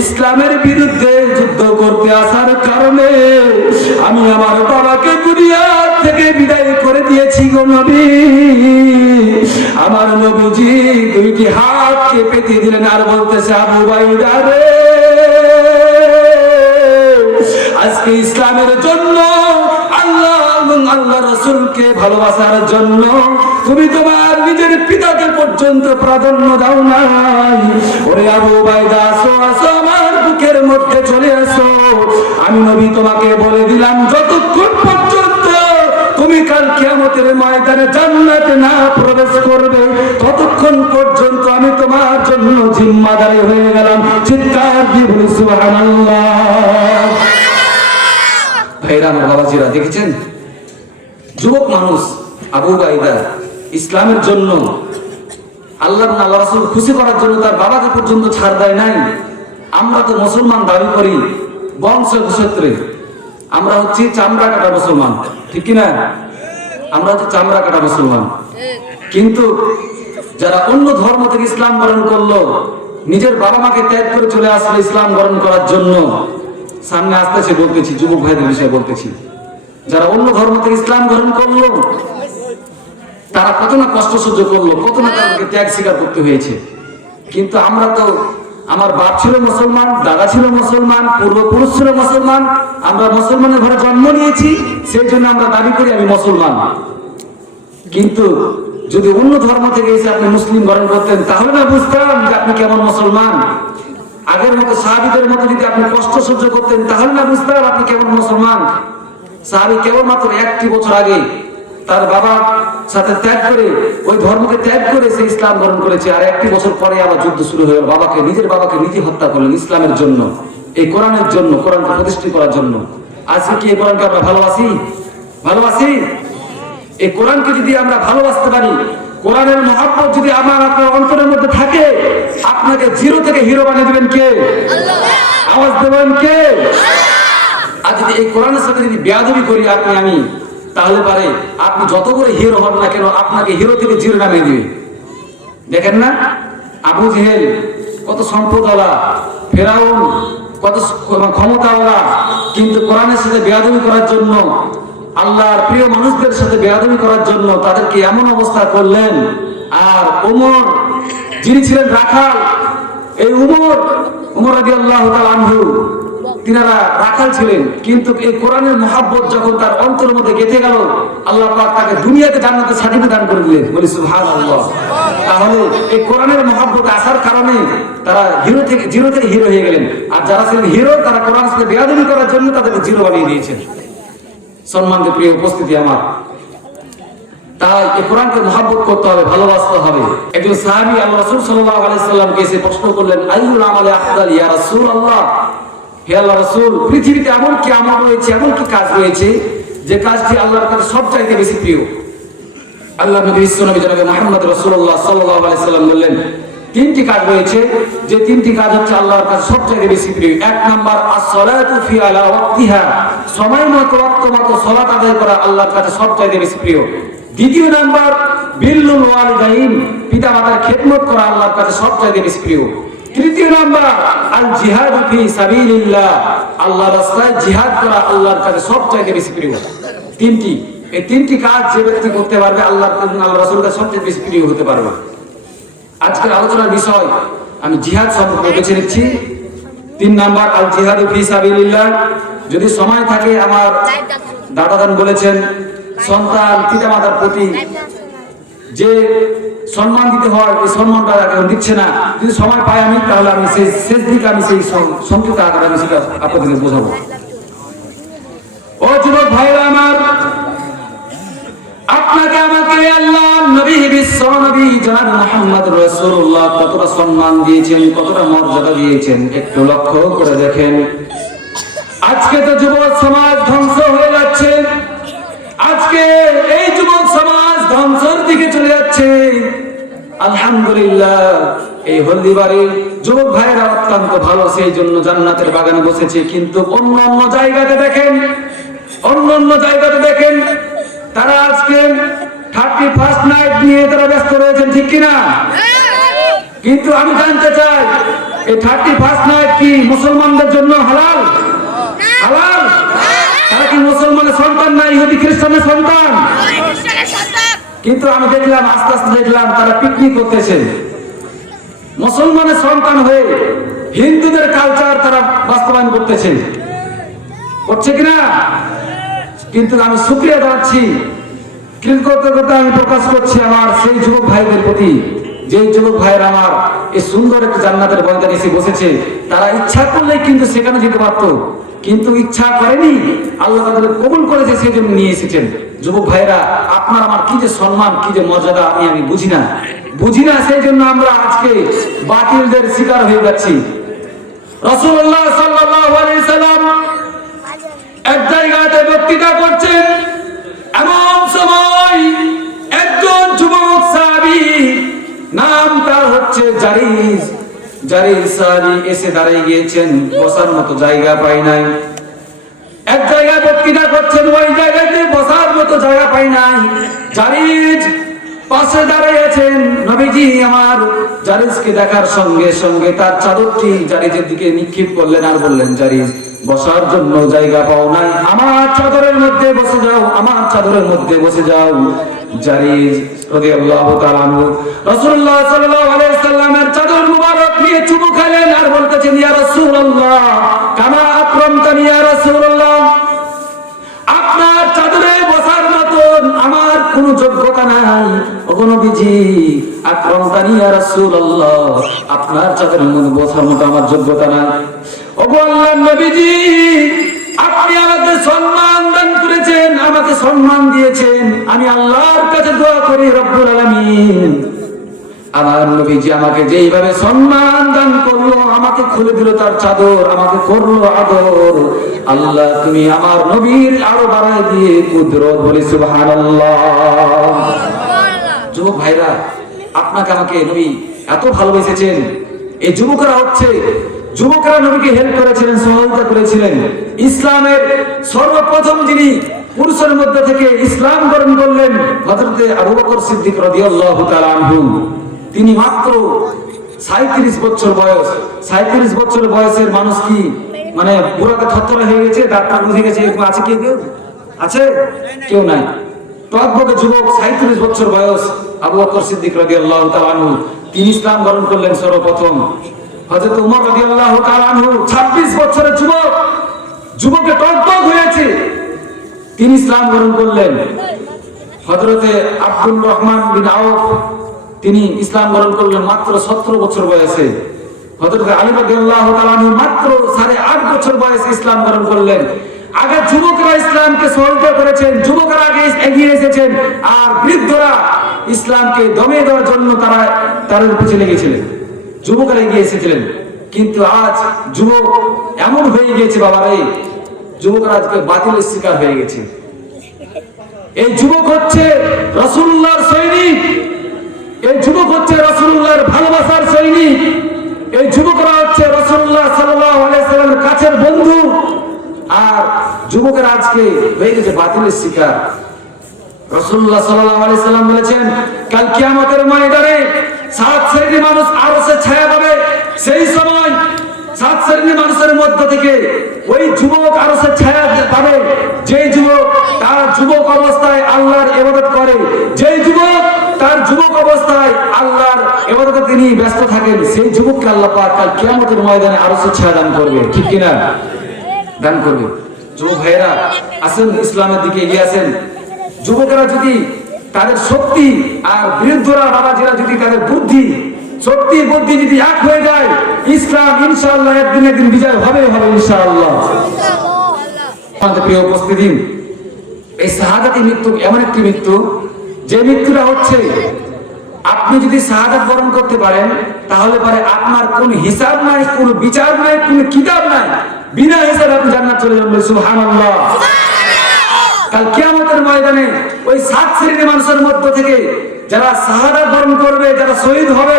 ইসলামের বিরুদ্ধে যুদ্ধ করতে আসার কারণে আমি আমার বাবাকে দুনিয়া থেকে বিদায় করে দিয়েছি গো নবী। আমার নবীজি দুইটি হাতকে পেতে দিলেন আর বলতেছে, আবু উবাইদা রে, আজকে ইসলামের জন্য, আল্লাহ এবং আল্লাহ রাসূলকে ভালোবাসার জন্য তুমি তোমার নিজের পিতাকে পর্যন্ত প্রাধান্য দাও নাই। ওরে আবু উবাইদা, আসো আসো, আমার বুকের মধ্যে চলে আসো। আমি নবী তোমাকে বলে দিলাম, যতক্ষণ পর্যন্ত তুমি কাল কিয়ামতের ময়দানে জান্নাতে না প্রবেশ করবে, ততক্ষণ পর্যন্ত আমি তোমার জন্য জিম্মাদারি হয়ে গেলাম। চিৎকার দিয়ে বলি সুবহানাল্লাহ। ভাইরা আমার, বাবাজিরা, দেখেছেন যুবক মানুষ আবু উবাইদা ইসলামের জন্য, আল্লাহ আল্লাহ রাসূল খুশি করার জন্য তার বাবাকে পর্যন্ত ছাড় দেয় নাই। আমরা তো মুসলমান দাবি করি বংশগোত্রে, আমরা হচ্ছি চামড়া কাটা মুসলমান, ঠিক কিনা? আমরা হচ্ছে চামড়া কাটা মুসলমান। কিন্তু যারা অন্য ধর্ম থেকে ইসলাম গ্রহণ করলো, নিজের বাবা মাকে ত্যাগ করে চলে আসলো ইসলাম গ্রহণ করার জন্য, সামনে আসতেছে বলতেছি, যুবক ভাইদের বিষয়ে বলতেছি, যারা অন্য ধর্ম থেকে ইসলাম গ্রহণ করলো তারা কত না কষ্ট সহ্য করলো, কত না তাদেরকে ত্যাগ স্বীকার করতে হয়েছে। কিন্তু আমরা তো, আমার বাপ ছিল মুসলমান, দাদা ছিল মুসলমান, পূর্বপুরুষ ছিল মুসলমান, আমরা মুসলমানের ঘরে জন্ম নিয়েছি, সেই জন্য আমরা দাবি করি আমি মুসলমান। কিন্তু যদি অন্য ধর্ম থেকে এসে আপনি মুসলিম গ্রহণ করতেন, তাহলে না বুঝতাম যে আপনি কেমন মুসলমান। আগের মতো সাহাবীদের মতো যদি আপনি কষ্ট সহ্য করতেন, তাহলে না বুঝতাম আপনি কেমন মুসলমান। সাহাবী কেবলমাত্র 1টি বছর আগে তার বাবার সাথে ত্যাগ করে, ওই ধর্মকে ত্যাগ করে সে ইসলাম গ্রহণ করেছে, আর 1টি বছর পরে আবার যুদ্ধ শুরু হয়ে গেল। নিজের বাবাকে নিজে হত্যা করলেন ইসলামের জন্য, এই কোরআনের জন্য, কোরআনকে প্রতিষ্ঠিত করার জন্য। আজকে কি এই কোরআনকে আমরা ভালোবাসি? এই কোরআনকে যদি আমরা ভালোবাসতে পারি, কোরআনের মহব্বত যদি আমার আপনার অন্তরের মধ্যে থাকে, আপনাকে জিরো থেকে হিরো বানিয়ে দিবেন কে? আল্লাহ। আওয়াজ দেবেন কে? আর যদি এই কোরআনের সাথে যদি বেয়াদবি করি আমি, তাহলে পারে আপনি যত করে হিরো হন না কেন, আপনাকে হিরো থেকে জিরো নামিয়ে দিবে। দেখেন না, আবু জেহেল কত সম্পদওয়ালা, ফেরাউন কত ক্ষমতাওয়ালা, কিন্তু কোরআনের সাথে বেয়াদবি করার জন্য, আল্লাহর প্রিয় মানুষদের সাথে বেয়াদবি করার জন্য তাদেরকে এমন অবস্থা করলেন। আর ওমর, যিনি ছিলেন রাখাল, এই ওমর রাদিয়াল্লাহু তাআলা আনহু, তিনারা রাখাল ছিলেন, কিন্তু এই কোরআনের মহব্বত যখন তার অন্তরের মধ্যে গেঁথে গেল, আল্লাহ পাক তাকে দুনিয়াতে জান্নাতের সার্টিফিকেট দান করে দিলেন। বলি সুবহানাল্লাহ। তাহলে এই কোরআনের মহব্বত আসার কারণে তারা জিরো থেকে হিরো হয়ে গেলেন। আর যারা ছিলেন হিরো, তারা কোরআনের সাথে বেয়াদবি করার জন্য তাদেরকে জিরো বানিয়ে দিয়েছেন। সম্মানিত প্রিয় উপস্থিতি আমার, তাই এই কোরআনকে মহব্বত করতে হবে, ভালোবাসতে হবে। একজন সাহাবী আল্লাহ রাসূল সাল্লাল্লাহু আলাইহি সাল্লামকে এসে প্রশ্ন করলেন, আইয়ুল আমালি আফদাল ইয়া রাসূলুল্লাহ, হে আল্লাহ রাসূল, পৃথিবীতে এমন কি আমল রয়েছে, এমন কি কাজ রয়েছে যে কাজটি আল্লাহর কাছে সবচাইতে বেশি প্রিয়? আল্লাহ নবী বিশ্বনবী জনাবে মুহাম্মদ রাসূলুল্লাহ সাল্লাল্লাহু আলাইহি সাল্লাম বললেন, তিনটি কাজ রয়েছে যে তিনটি কাজ হচ্ছে আল্লাহর কাছে সবচাইতে বেশি প্রিয়। এক নাম্বার as-সালাতু ফি আলা ওয়াক্তিহা, সময় মতো ওয়াক্ত মতো সালাত আদায় করা আল্লাহর কাছে সবচাইতে বেশি প্রিয়। দ্বিতীয় নাম্বার বিররুল ওয়ালিদাইন, পিতামাতার খেদমত করা আল্লাহর কাছে সবচাইতে বেশি প্রিয়। তৃতীয় নাম্বার আল জিহাদ ফি সাবিলিল্লাহ, আল্লাহর রাস্তায় জিহাদ করা আল্লাহর কাছে সবচাইতে বেশি প্রিয়। এই তিনটি কাজ যে ব্যক্তি করতে পারবে আল্লাহ রাসূলের কাছে সবচেয়ে বেশি প্রিয় হতে পারবে। আজকের আলোচনার বিষয় আমি জিহাদ সম্পর্কে বেছে নিচ্ছি। 3 নাম্বার আল জিহাদ ফি সাবিলিল্লাহ। যদি সময় থাকে, আমার দাদাদান বলেছেন সন্তান পিতামাতার প্রতি যে সম্মান দিতে হয় এই সম্মানটা এখন দিচ্ছে না। যদি সময় পাই আমি, তাহলে আমি সেই শেষ দিকে আমি সেই সংক্ষিপ্ত আকারে আমি সেটা আপনাদের বোঝাবো। ও যুবক ভাইরা আমার, আপনাকে আমাকে আল্লাহ নবী বিশ্ব নবী জনাব মুহাম্মদ রাসূলুল্লাহ কতটা সম্মান দিয়েছেন, কতটা মর্যাদা দিয়েছেন একটু লক্ষ্য করে দেখেন। আজকে তো যুবক সমাজ ধ্বংস হয়ে যাচ্ছে, আজকে এই যুবক সমাজ ধ্বংসের দিকে চলে যাচ্ছে। আলহামদুলিল্লাহ এই হলদিবাড়ির যুবক ভাইয়েরা অত্যন্ত ভালো, সেই জন্য জান্নাতের বাগানে বসেছে। কিন্তু অন্যান্য জায়গাতে দেখেন তারা আজকে 31st নাইট নিয়ে তারা ব্যস্ত রয়েছেন, ঠিক কিনা? কিন্তু আমি জানতে চাই, এই 31st নাইট কি মুসলমানদের জন্য হালাল? হালাল? তারা কি মুসলমানের সন্তান না ইহুদি খ্রিস্টানের সন্তান? কিন্তু আমি দেখলাম আস্তে আস্তে দেখলাম তারা পিকনিক করতেছে, মুসলমানের সন্তান হয়ে হিন্দুদের কালচার তারা বাস্তবায়ন করতেছে, করছে কিনা? কিন্তু আমি শুকরিয়া জানাচ্ছি, কৃতজ্ঞতা আমি প্রকাশ করছি আমার সেই যুবক ভাইদের প্রতি, যে যুবক ভাইয়ের আমার এই সুন্দর একটা জান্নাতের ময়দানে এসে বসেছে। তারা ইচ্ছা করলে কিন্তু সেখানে যেতে পারত, কিন্তু ইচ্ছা করেনি, আল্লাহ তাদের কবুল করেছে, সেই জন্য নিয়ে এসেছেন। যুবক ভাইরা, আপনার আমার কি যে সম্মান, কি যে মর্যাদা আমি বুঝি না, সেই জন্য আমরা আজকে বাতিলদের শিকার হয়ে যাচ্ছি। রাসূলুল্লাহ সাল্লাল্লাহু আলাইহি সাল্লাম এক জায়গাতে বক্তৃতা করছেন, এমন সময় একজন যুবক সাহাবী, নাম তার হচ্ছে জারিজ সাহাবী, এসে দাঁড়িয়ে গিয়েছেন, বসার মতো জায়গা পাই নাই। এক জায়গায় বক্তৃতা করছেন, ওই জায়গাতে বসার মতো জায়গা পাই নাই। জারিজ পাশে দাঁড়িয়েছেন। নবীজি আমার জারিজকে দেখার সঙ্গে সঙ্গে তার চাদরটি জারিজের দিকে নিক্ষেপ করলেন আর বললেন, জারিজ বসার জন্য জায়গা পাও নাই, আমার চাদরের মধ্যে বসে যাও, আমার চাদরের মধ্যে বসে যাও। জারিজ রাদিয়াল্লাহু তাআলা আনহু রাসূলুল্লাহ সাল্লাল্লাহু আলাইহি সাল্লামের চাদর মুবারক নিয়ে চুমু খেলেন আর বলতেছেন, ইয়া রাসূলুল্লাহ কামা আকরামতানি ইয়া রাসূলুল্লাহ, আপনার চাদরে বসার মতন আমার কোনো যোগ্যতা নাই। ওগো নবীজি, আকরামতানি ইয়া রাসূলুল্লাহ, আপনার চাদরের মধ্যে বসার মতো আমার যোগ্যতা নাই। ওগো আল্লাহর নবীজি, আপনি আমাকে সম্মান দান করেছেন, আমাকে সম্মান দিয়েছেন, আমি আল্লাহর কাছে দোয়া করি রব্বুল আলামিন, আমার নবীজি আমাকে যেইভাবে সম্মান দান করলো, আমাকে খুলে দিল তার চাদর, আমাকে করলো আদর, আল্লাহ তুমি আমার নবীর আরো বাড়ায় দিয়ে কুদরত বলি সুবহানাল্লাহ। যুবক ভাইরা, আপনাকে আমাকে নবী এত ভালোবেসেছেন। এই যুবকরা নবীকে হেল্প করেছিলেন, সহায়তা করেছিলেন। ইসলামের সর্বপ্রথম যিনি পুরুষের মধ্যে থেকে ইসলাম গ্রহণ করলেন, হযরতে আবু বকর সিদ্দিক রাদিয়াল্লাহু তাআলা আনহু, তিনি মাত্র 37 বছর বয়স। 37 বছর বয়সের মানুষ কি মানে বুড়াকে থরথরে হয়ে গেছে, ডাক্তার বুঝে গেছে, এরকম আছে? কেউ আছে? কেউ নাই। টকবকে যুবক, 37 বছর বয়স, আবু বকর সিদ্দিক রাদিয়াল্লাহু তাআলা আনহু, তিনি ইসলাম গ্রহণ করলেন সর্বপ্রথম। হযরত ওমর রাদিয়াল্লাহু তাআলা আনহু 26 বছরের যুবকে টকবক হয়েছে, তিনি ইসলাম গ্রহণ করলেন। হযরতে আব্দুর রহমান বিন আওফ, তিনি ইসলাম গ্রহণ করলেন মাত্র 17 বছর বয়সে। হযরত আলী রাদিয়াল্লাহু তাআলা আনহু মাত্র 8.5 বছর বয়সে ইসলাম গ্রহণ করলেন। আগে যুবকরা ইসলামকে সহযোগিতা করেছেন, যুবকরা আগে এগিয়ে এসেছেন, আর বৃদ্ধরা ইসলামকে দমিয়ে দেওয়ার জন্য তাদের পিছনে লেগেছিলেন, যুবকরা এগিয়ে এসেছিলেন। কিন্তু আজ যুবক এমন হয়ে গিয়েছে বাবারে, যুবকরা আজকে বাতিলের শিকার হয়ে গেছে। এই যুবক হচ্ছে রাসূলুল্লাহর সৈনিক, এই যুবক হচ্ছে রাসূলুল্লাহর ভালোবাসার সৈনিক, এই যুবকরা হচ্ছে রাসূলুল্লাহ সাল্লাল্লাহু আলাইহি ওয়াসাল্লামের কাছের বন্ধু। আর যুবকেরা আজকে হয়ে গেছে বাতিলের শিকার। রাসূলুল্লাহ সাল্লাল্লাহু আলাইহি ওয়াসাল্লাম বলেছেন, কাল কিয়ামতের ময়দানে 7 শ্রেণীর মানুষ আরশের ছায়া পাবে। সেই সময় 7 শ্রেণীর মানুষের মধ্য থেকে ওই যুবক আরশের ছায়া পাবে যে যুবক তার যুবক অবস্থায় আল্লাহর ইবাদত করে, যে যুবক তার যুবক অবস্থায় আল্লাহর ইবাদতে তিনি ব্যস্ত থাকেন, সেই যুবককে আল্লাহ পাক কাল কিয়ামতের ময়দানে আরশের ছায়া দান করবে। ঠিক কিনা? দান করবে। যুবক ভাইয়েরা আসেন, ইসলামের দিকে এগিয়ে আসেন। যুবকেরা যদি তাদের শক্তি আর বৃদ্ধরা বাবাজিরা যদি তাদের বুদ্ধি, শক্তি বুদ্ধি যদি এক হয়ে যায়, ইসলাম ইনশাআল্লাহ একদিন বিজয় হবে ইনশাআল্লাহ। আমাদের প্রিয় উপস্থিতি, এই শাহাদাতি মৃত্যু এমন একটি মৃত্যু যে মৃত্যুটা হচ্ছে আপনি যদি শাহাদাত বরণ করতে পারেন তাহলে পরে আপনার কোন হিসাব নাই, কোন বিচার নাই, কোন কিতাব নাই, বিনা হিসাবে আপনি জান্নাত চলে যাবেন। সুবহানাল্লাহ। কাল কিয়ামতের ময়দানে ওই 7 শ্রেণীর মানুষের মধ্য থেকে যারা শাহাদাত বরণ করবে, যারা শহীদ হবে,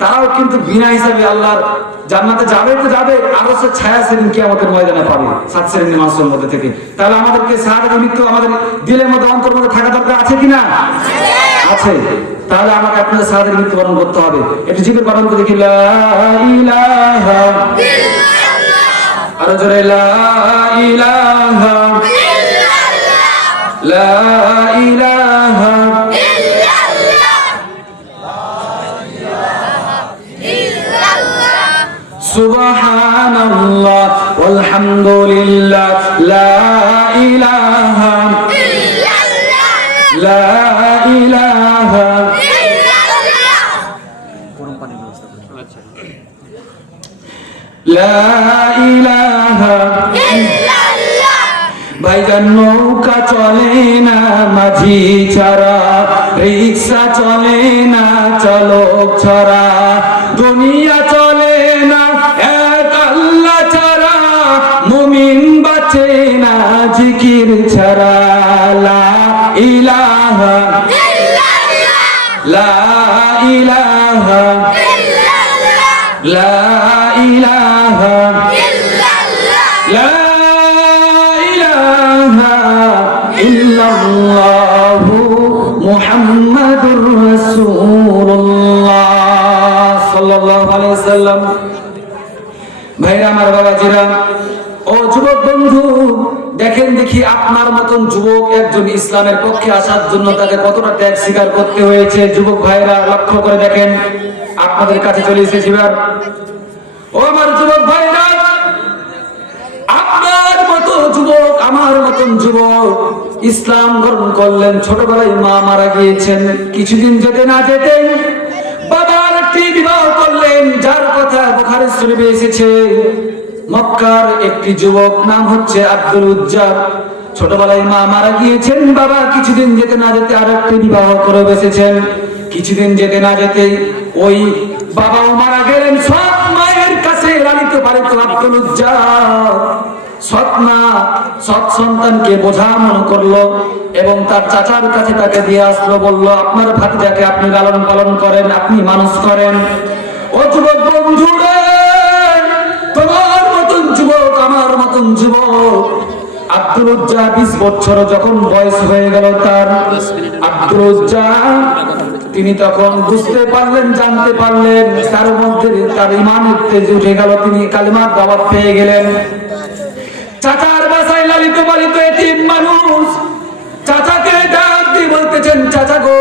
তারাও কিন্তু বিনা হিসাবে আল্লাহর জান্নাতে যাবে তো যাবে, আরশের ছায়া সেদিন কিয়ামতের ময়দানে পাবে 7 শ্রেণীর মানুষের মধ্যে থেকে। তাহলে আমাদেরকে শাহাদাত মৃত্যু আমাদের দিলের মধ্যে, অন্তরের মধ্যে থাকা দরকার আছে কিনা? আছে। তাহলে আমাকে আপনাদের শাহাদাত মৃত্যুবরণ করতে হবে। একটু জিকির করেন তো দেখি, লা ইলাহা ইল্লাল্লাহ, আরো জোরে লা ইলাহা ইল্লাল্লাহ, লা ইলাহা সুবহানাল্লাহ ওয়ালহামদুলিল্লাহ, লা ইলাহা ইল্লাল্লাহ, লা ইলাহা ইল্লাল্লাহ, লা ইলাহা ইল্লাল্লাহ। ভাইজান নৌকা চলে না মাঝি ছাড়া, রিকশা চলে না চালক ছাড়া, দুনিয়া চলে না এক আল্লাহ ছাড়া, মুমিন বাঁচে না জিকির ছাড়া। লা ইলাহা ইল্লাল্লাহ, লা ইলাহা ইল্লাল্লাহ, লা ইলাহা ইল্লাল্লাহ, লা ইলাহা ইল্লাল্লাহু মুহাম্মাদুর রাসূলুল্লাহ সাল্লাল্লাহু আলাইহি ওয়াসাল্লাম। ভাইরা আমার, বাবাজিরা, ও যুবক বন্ধু, দেখেন দেখি আপনার মতন যুবক একজন ইসলামের পক্ষে আসার জন্য তাকে কতটা ত্যাগ স্বীকার করতে হয়েছে। যুবক ভাইরা লক্ষ্য করে দেখেন, আপনাদের কাছে চলে এসেছি এবার। ও আমার যুবক ভাইরা, আপনার মতো যুবক, আমার মতন যুবক ইসলাম গ্রহণ করলেন, ছোটবেলায় মা মারা গিয়েছেন, কিছুদিন যেতে না যেতে বাবার একটি বিবাহ করলেন, যার কথা বুখারী শরীফে এসেছে। মক্কার একটি যুবক, নাম হচ্ছে আব্দুল উজ্জা। ছোটবেলায় মা মারা গিয়েছেন, বাবা কিছুদিন যেতে না যেতে আরেকটি বিবাহ করে বসেছেন। কিছুদিন যেতে না যেতে ওই বাবাও মারা গেলেন। সৎ মায়ের কাছে লালিত পালিত আব্দুল উজ্জা সৎ মা সৎ সন্তানকে বোঝা মনে করলো এবং তার চাচার কাছে তাকে দিয়ে আসলো, বলল, আপনার ভাতিজাকে আপনি লালন পালন করেন, আপনি মানুষ করেন। ও যুবক বন্ধুরা, তোমার মতন যুবক, আমার মতন যুবক আব্দুল উজ্জা 20 বছর যখন বয়স হয়ে গেল তার, আব্দুল উজ্জা তিনি তখন বুঝতে পারলেন, জানতে পারলেন তার মধ্যে তার ঈমানের তেজ উঠে গেল, তিনি কালিমার দাওয়াত পেয়ে গেলেন। চাচার বাসায় লালিত পালিত এতিম মানুষ, চাচাকে ডাক দিয়ে বলতেছেন, চাচা গো,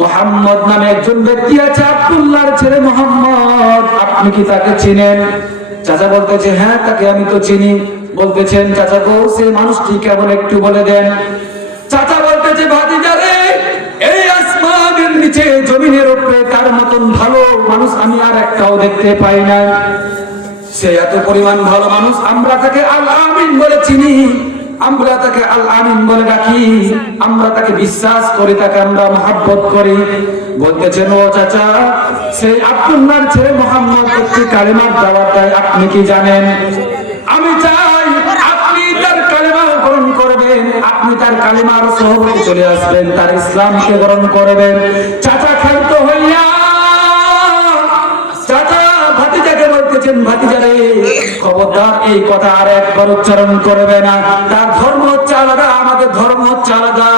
মুহাম্মদ নামে একজন ব্যক্তি আছে, আব্দুল্লাহর ছেলে মুহাম্মদ, আপনি কি তাকে চিনেন? চাচা বলতেছে, হ্যাঁ তাকে আমি তো চিনি। বলতেছেন, চাচা গো, সেই মানুষটি কেমন একটু বলে দেন। চাচা বলতেছে, ভাতিজা রে, এই আসমানের নিচে জমিনের উপরে তার মতন ভালো মানুষ আমি আর একটাও দেখতে পাই না। সে এত পরিমাণ ভালো মানুষ, আমরা তাকে আল আমিন বলে চিনি, আমরা তাকে আল আমিন বলে ডাকি, আমরা তাকে বিশ্বাস করি, তাকে আমরা মহব্বত করি। বলতেছেন, ও চাচা, সেই আব্দুল্লাহর ছেলে মুহাম্মদ একটি কালেমার দাওয়াত দেয়, আপনি কি জানেন? আমি চাই আপনি তার কালেমা গ্রহণ করবেন, আপনি তার কালেমার সহবতে চলে আসবেন, তার ইসলামকে গ্রহণ করবেন। চাচা ক্ষান্ত হইয়া চাচা ভাতিজাকে বলতেছেন, ভাতিজারে খবরদার এই কথা আর একবার উচ্চারণ করবে না, তার ধর্ম হচ্ছে আলাদা, আমাদের ধর্ম হচ্ছে আলাদা,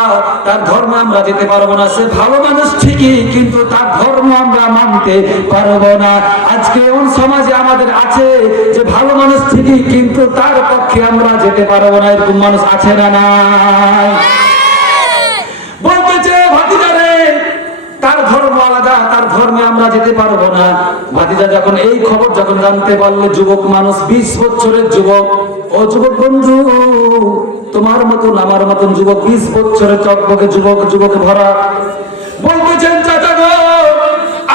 তার ধর্ম আমরা যেতে পারবো না। সে ভালো মানুষ ঠিকই, কিন্তু তার ধর্ম আমরা মানতে পারবো না। আজকে এমন সমাজে আমাদের আছে যে ভালো মানুষ ঠিকই, কিন্তু তার পক্ষে আমরা যেতে পারবো না, এরকম মানুষ আছে না নাই? বলতেছে, ভাতিজারে তার ধর্ম আলাদা, তার ধর্মে আমরা যেতে পারবো না। ভাতিজা যখন এই খবর যখন জানতে পারলো, যুবক মানুষ, 20 বছরের যুবক, ও যুবক বন্ধু, তোমার মতন আমার মতন যুবক, 20 বছরের চকবকে যুবক ভরা, বলতেছেন, চাচা গো,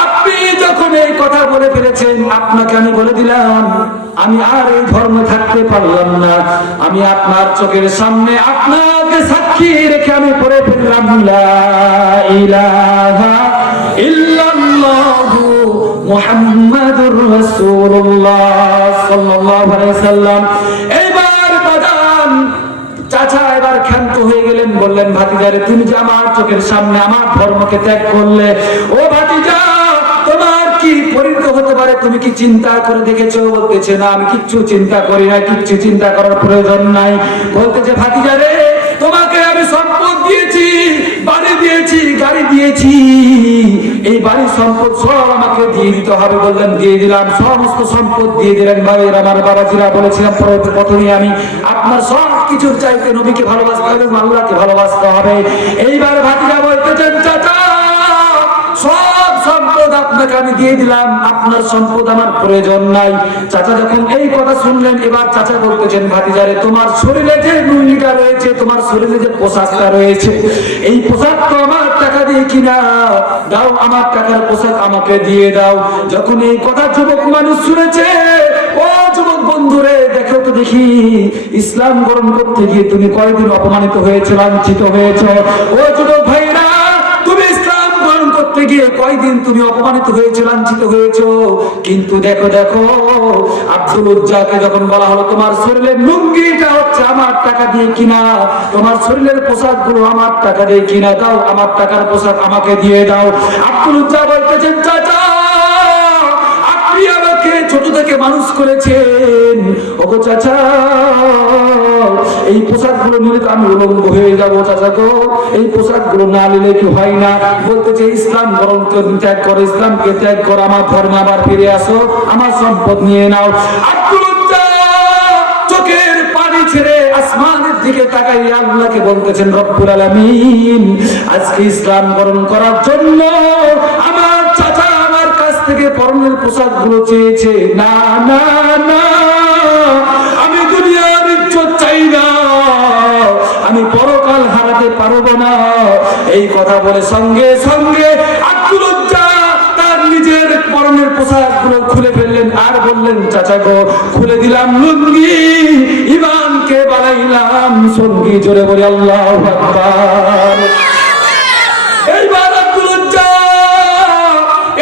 আপনি যখন এই কথা বলে ফেলেছেন, আপনাকে আমি বলে দিলাম, আমি আর এই ধর্মে থাকতে পারলাম না। আমি আপনার চোখের সামনে আপনাকে সাক্ষী রেখে আমি পড়ে ফেললাম, লা ইলাহা ইল্লাল্লাহু মুহাম্মাদুর রাসূলুল্লাহ সাল্লাল্লাহু আলাইহি ওয়াসাল্লাম। এবার বাদান চাচা এবার ক্ষান্ত হয়ে গেলেন, বললেন, ভাতিজারে তুমি যে আমার চোখের সামনে আমার ধর্মকে ত্যাগ করলে, ও ভাতিজা তোমার কি পরিণত হতে পারে তুমি কি চিন্তা করে দেখেছো? বলতেছে, না আমি কিচ্ছু চিন্তা করি না, কিচ্ছু চিন্তা করার প্রয়োজন নাই। বলতেছে, ভাতিজারে তোমাকে আমি সম্পদ দিয়েছি, বাড়ি দিয়েছি, গাড়ি দিয়েছি, এই বাড়ির সম্পদ সব আমাকে দিয়ে দিতে হবে। বললেন, দিয়ে দিলাম, সমস্ত সম্পদ দিয়ে দিলেন। ভাইয়ের আমার বাবাজিরা বলেছিলাম প্রথমে, আমি আপনার সব কিছুর চাইতে নবীকে ভালোবাসতে হবে, আল্লাহকে ভালোবাসতে হবে। এইবার ভাতিজা বলতেছেন, চাচা সব সম্পদ আপনাকে আমি দিয়ে দিলাম, আপনার সম্পদ আমার প্রয়োজন নাই। চাচা যখন এই কথা শুনলেন, এবার চাচা বলতেছেন, ভাতিজারে তোমার শরীরে যে লুঙ্গিটা রয়েছে, তোমার শরীরে যে পোশাকটা রয়েছে, এই পোশাক তো আমার টাকা দিয়ে কিনা, দাও আমার টাকার পোশাক আমাকে দিয়ে দাও। যখন এই কথা যুবক মানুষ শুনেছে, ও যুবক বন্ধুরে দেখো তো দেখি, ইসলাম গ্রহণ করতে গিয়ে তুমি কয়দিন অপমানিত হয়েছে, লাঞ্ছিত হয়েছ? ও যুবক ভাইরা, তুমি ইসলাম গ্রহণ করতে গিয়ে কয়দিন তুমি অপমানিত হয়েছে, লাঞ্ছিত হয়েছ? কিন্তু দেখো দেখো, আব্দুল উজ্জাকে যখন বলা হলো, তোমার শরীরের লুঙ্গিটা হচ্ছে আমার টাকা দিয়ে কিনা, তোমার শরীরের পোশাক গুলো আমার টাকা দিয়ে কিনা, দাও আমার টাকার পোশাক আমাকে দিয়ে দাও। আব্দুল উজ্জা বলতেছেন, চাচা আপনি আমাকে ছোট থেকে মানুষ করেছেন, ওগো চাচা এই পোশাক গুলো নিলে তো আমি উলঙ্গ হয়ে যাবো, চাচা গো এই পোশাক গুলো না নিলে কি হয় না? বলতেছে, ইসলাম গ্রহণ ত্যাগ করো, ইসলামকে ত্যাগ করো, আমার ধর্মে আবার ফিরে আসো, আমার সম্পদ নিয়ে নাও। আব্দুল উজ্জা চোখের পানি ছেড়ে আসমানের দিকে তাকাইয়া আল্লাহকে বলতেছেন, রব্বুল আলামিন, আজকে ইসলাম গ্রহণ করার জন্য আমার চাচা আমার কাছ থেকে পরনের পোশাক গুলো চেয়েছে, না না না, আমি দুনিয়ার ইজ্জত চাই না, আমি পরকাল হারাতে পারবো না। এই কথা বলে সঙ্গে সঙ্গে আব্দুল উজ্জা তার নিজের পরনের পোশাক গুলো খুলে ফেললেন, আর বললেন, চাচা গো খুলে দিলাম লুঙ্গি, ইমানকে বাড়াইলাম সঙ্গী, জোরে বলি আল্লাহু আকবার। এইবার আব্দুল উজ্জা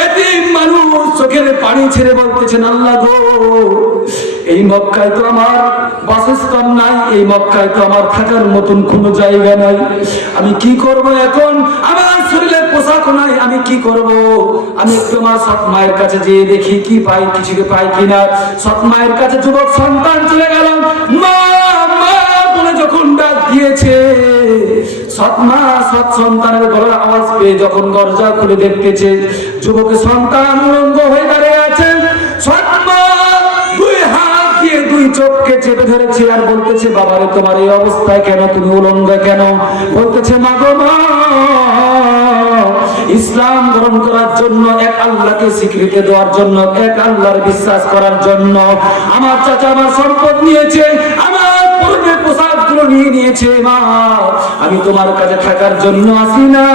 এতিম মানুষ চোখের পানি ছেড়ে বলতেছেন, আল্লাহ গো এই মক্কায় তো আমার বাসস্থান নাই, এই মক্কায় তো আমার থাকার মতন কোনো জায়গা নাই, আমি কি করব এখন? আমার শরীরে পোশাক নাই, আমি কি করব? আমি একটু আমার সৎ মায়ের কাছে যেয়ে দেখি কি পাই, কিছু পাই কিনা। সৎ মায়ের কাছে যুবক সন্তান চলে গেল, মা মা বলে যখন ডাক দিয়েছে, সৎ মা সৎ সন্তানের গলার আওয়াজ পেয়ে যখন দরজা খুলে দেখতেছে, যুবকের সন্তান উলঙ্গ হয়ে দাঁড়িয়ে আছে। সৎ মা দুই হাত দিয়ে দুই চোখকে চেপে ধরেছে আর বলতেছে, বাবারে তোমার এই অবস্থায় কেন, তুমি উলঙ্গ কেন? বলতেছে, মা গো মা, ইসলাম গ্রহণ করার জন্য, এক আল্লাহকে স্বীকৃতি দেওয়ার জন্য, এক আল্লাহর বিশ্বাস করার জন্য আমার চাচা আমার সম্পদ নিয়েছে, আমার পরনের পোশাক গুলো নিয়ে নিয়েছে। মা আমি তোমার কাছে থাকার জন্য আসি না,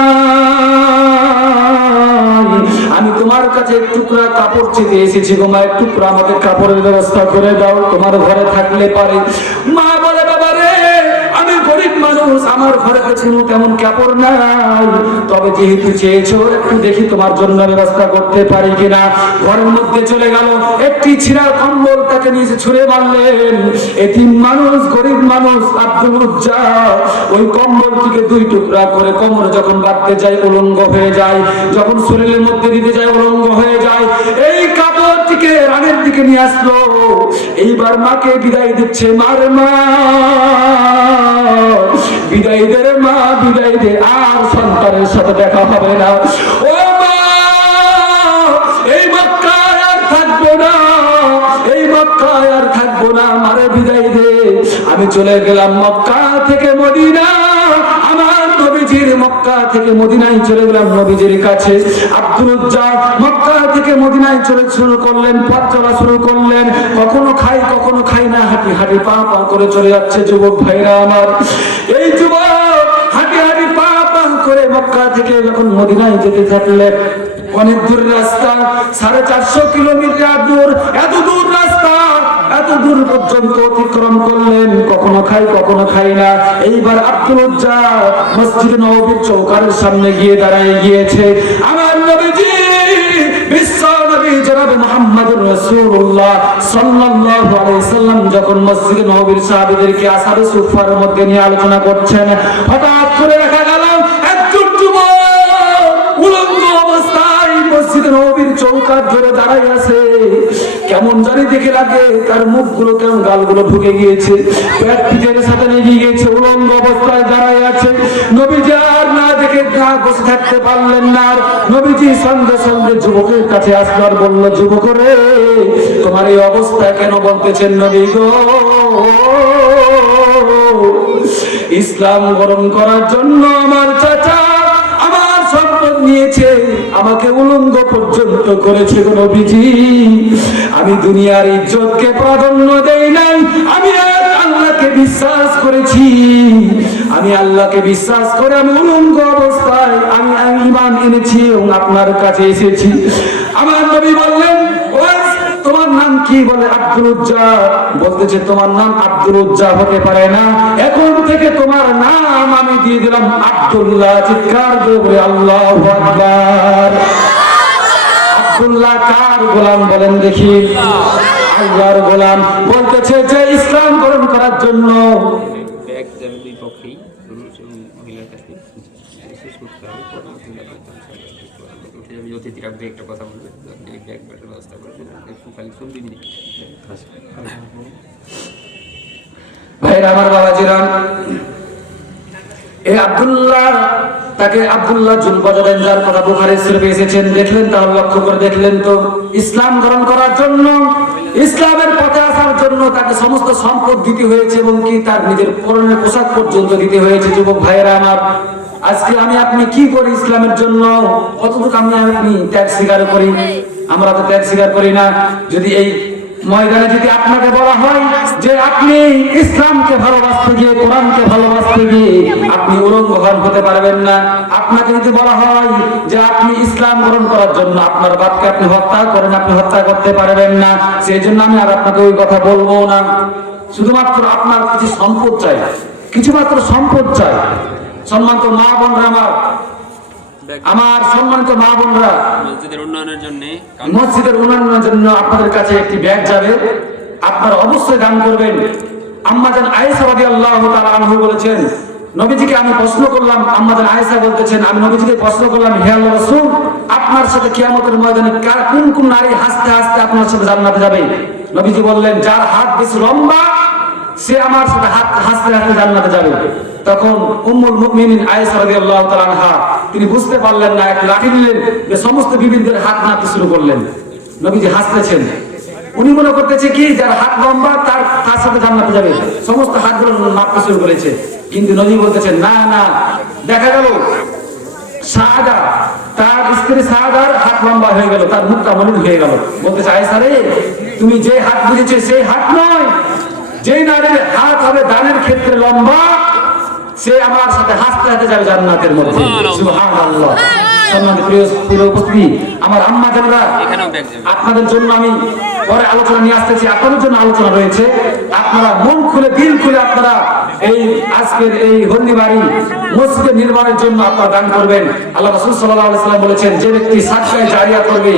আমি তোমার কাছে এক টুকরা কাপড় চেয়ে এসেছি গো মা, এক টুকরা আমাকে কাপড়ের ব্যবস্থা করে দাও, তোমার ঘরে থাকলে পারে। মা বলে বাবা রে, আমি গরিব মানুষ, আমার ঘরে তো কোনো তেমন কাপড় নাই, তবে যেহেতু চেয়েছো একটু দেখি তোমার জন্য ব্যবস্থা করতে পারি কিনা। ঘরের মধ্যে চলে গেল, একটি ছিঁড়া কম্বল তাকে নিচে ছুঁড়ে মারলেন। এতিম মানুষ, গরিব মানুষ আব্দুল উজ্জা ওই কম্বলটিকে দুই টুকরা করে কোমর যখন বাঁধতে যায় উলঙ্গ হয়ে যায়, যখন শরীরের মধ্যে দিতে যায় উলঙ্গ হয়ে যায়। এই কাপড়টিকে রানের দিকে নিয়ে আসলো, এইবার মাকে বিদায় দিচ্ছে। মার মা বিদায় দে রে মা, বিদায় দে, আর সন্তানের সাথে দেখা হবে না। ও মা, এই মক্কায় আর থাকবো না, এই মক্কায় আর থাকবো না, মারে বিদায় দে। আমি চলে গেলাম মক্কা থেকে মদিনা, আমার নবীজির মক্কা থেকে মদিনায় চলে গেলাম নবীজির কাছে। আব্দুল উজ্জা মক্কা থেকে মদিনায় চলে শুরু করলেন, পথ চলা শুরু করলেন। কখনো খাই কখনো খাই না, হাঁটি হাঁটি পা পা করে চলে যাচ্ছে। যুবক ভাইরা আমার, এই যুবক হাঁটি হাঁটি পা পা করে মক্কা থেকে যখন মদিনায় যেতে থাকলেন, অনেক দূর রাস্তা, 450 কিলোমিটার দূর, এত দূর রাস্তা, এত দূর পর্যন্ত অতিক্রম করলেন। কখনো খাই কখনো খাই না। এইবার আব্দুল উজ্জা মসজিদ নববীর চৌকারের সামনে গিয়ে দাঁড়ায় গিয়েছে। আমার নবীজি বিশ্ব নবী জনাব মুহাম্মদুর রাসূলুল্লাহ সাল্লাল্লাহু আলাইহি সাল্লাম যখন মসজিদ নববীর সাহাবীদেরকে আসহাবে সুফার মধ্যে নিয়ে আলোচনা করছেন, হঠাৎ করে দেখা গেল একজন যুবক উলঙ্গ অবস্থায় মসজিদ নববীর চৌকাঠ ধরে দাঁড়াই আছে। কেমন জানি দেখে লাগে, তার মুখগুলো কেমন গালগুলো ঢুকে গিয়েছে, পেট পিঠের সাথে লেগে গিয়েছে, উলঙ্গ অবস্থায় দাঁড়াই আছে। নবীজি আর না দেখে গা বসে থাকতে পারলেন না। নবীজি সঙ্গে সঙ্গে যুবকের কাছে আসলো আর বলল, যুবক রে, তোমার এই অবস্থা কেন বলতেছেন নবী গো? ইসলাম গ্রহণ করার জন্য আমার চাচা আমার সম্পদ নিয়েছে, আমাকে উলঙ্গ পর্যন্ত করেছে গো নবীজি। আমি দুনিয়ার ইজ্জতকে প্রাধান্য দেই নাই, আমি আল্লাহকে বিশ্বাস করেছি। আমি আল্লাহকে বিশ্বাস করে আমি উলঙ্গ অবস্থায় আমি ঈমান এনেছি এবং আপনার কাছে এসেছি। আমার নবী বললেন, তোমার নাম কি? বলে আব্দুল উজ্জা। বলতেছে, তোমার নাম আব্দুল উজ্জা হতে পারে না, এখন থেকে তোমার নাম আমি দিয়ে দিলাম আব্দুল্লাহ। চিৎকার করে বলে আল্লাহু আকবার। আব্দুল্লাহ কার গোলাম বলেন দেখি? আল্লাহর গোলাম। বলতেছে যে ইসলাম গ্রহণ করার জন্য একটা কথা বলবেন, ব্যবস্থা করবেন, ভাইরা আমার, বাবাজিরা, এই আব্দুল্লাহ, তাকে আব্দুল্লাহ জুলবাজা দেন, যার কথা বুখারী শরীফে এসেছেন। দেখলেন, তাহলে লক্ষ্য করে দেখলেন তো, ইসলাম গ্রহণ করার জন্য, ইসলামের পথে আসার জন্য তাকে সমস্ত সম্পদ দিতে হয়েছে এবং কি তার নিজের পরনের পোশাক পর্যন্ত দিতে হয়েছে। যুবক ভাইয়েরা আমার, আজকে আমি আপনি কি করি ইসলামের জন্য? কতটুকু আমি আপনি ত্যাগ স্বীকার করি? আমরা তো ত্যাগ স্বীকার করি না। যদি এই ময়দানে যদি আপনাকে বলা হয় যে আপনি ইসলামকে ভালোবাসতে গিয়ে, কোরআনকে ভালোবাসতে গিয়ে আপনি উলঙ্গ হতে পারবেন না, আপনাকে যদি বলা হয় যে আপনি ইসলাম গ্রহণ করার জন্য আপনার বাপকে আপনি হত্যা করেন, আপনি হত্যা করতে পারবেন না, সেই জন্য আমি আর আপনাকে ওই কথা বলবো না। শুধুমাত্র আপনার কিছু সম্পদ চাই, কিছুমাত্র সম্পদ চাই। সম্মানিত মা বোনরা আমার সম্মানিত মা বোনরা, মসজিদের উন্নয়নের জন্য আপনাদের কাছে একটি ব্যাগ যাবে, আপনারা অবশ্যই দান করবেন। আম্মাজান আয়েশা রাদিয়াল্লাহু তাআলা আনহা বলেছেন, নবীজিকে আমি প্রশ্ন করলাম, আম্মাজান আয়েশা বলতেছেন, আমি নবীজিকে প্রশ্ন করলাম, হে আল্লাহর রাসূল, আপনার সাথে কিয়ামতের ময়দানে কোন কোন নারী হাসতে হাসতে আপনার সাথে জান্নাতে যাবে? নবীজি বললেন, যার হাত বেশি লম্বা সে আমার সাথে হাসতে হাসতে জান্নাতে যাবে। তখন উম্মুল মুমিনিন আয়েশা রাদিয়াল্লাহু তাআলা আনহা তিনি বুঝতে পারলেন না, এক লাঠি নিলেন, যে সমস্ত বিবিদের হাত নাড়তে শুরু করলেন। নবীজি হাসতেছেন, উনি মনে করতেছে কি যার হাত লম্বা তার সাথে জান্নাতে যাবে, সমস্ত হাতগুলো নাড়তে শুরু করেছে। কিন্তু নবী বলতেছেন, না না, দেখা গেল সাদা, তার স্ত্রী সাদার হাত লম্বা হয়ে গেল, তার মুখটা মলিন হয়ে গেল। বলতেছে, আয়েশা রে, তুমি যে হাত বুঝেছো সেই হাত নয়, যেই নারীর হাত হবে দানের ক্ষেত্রে লম্বা, সে আমার সাথে হাসতে হাসতে যাবে জান্নাতের মধ্যে। সুবহানাল্লাহ। সম্মানিত প্রিয় উপস্থিতি, আমার আম্মা জানেরা, আপনাদের জন্য আমি পরে আলোচনা নিয়ে আসতেছি। আপনাদের জন্য আলোচনা রয়েছে। আপনারা মন খুলে দিল খুলে আপনারা এই আজকের এই হলদিবাড়ি মসজিদের নির্মাণের জন্য আপনারা দান করবেন। আল্লাহ রাসূল সাল্লাল্লাহু আলাইহি ওয়াসাল্লাম বলেছেন, যে ব্যক্তি সাদকায়ে জারিয়া করবে,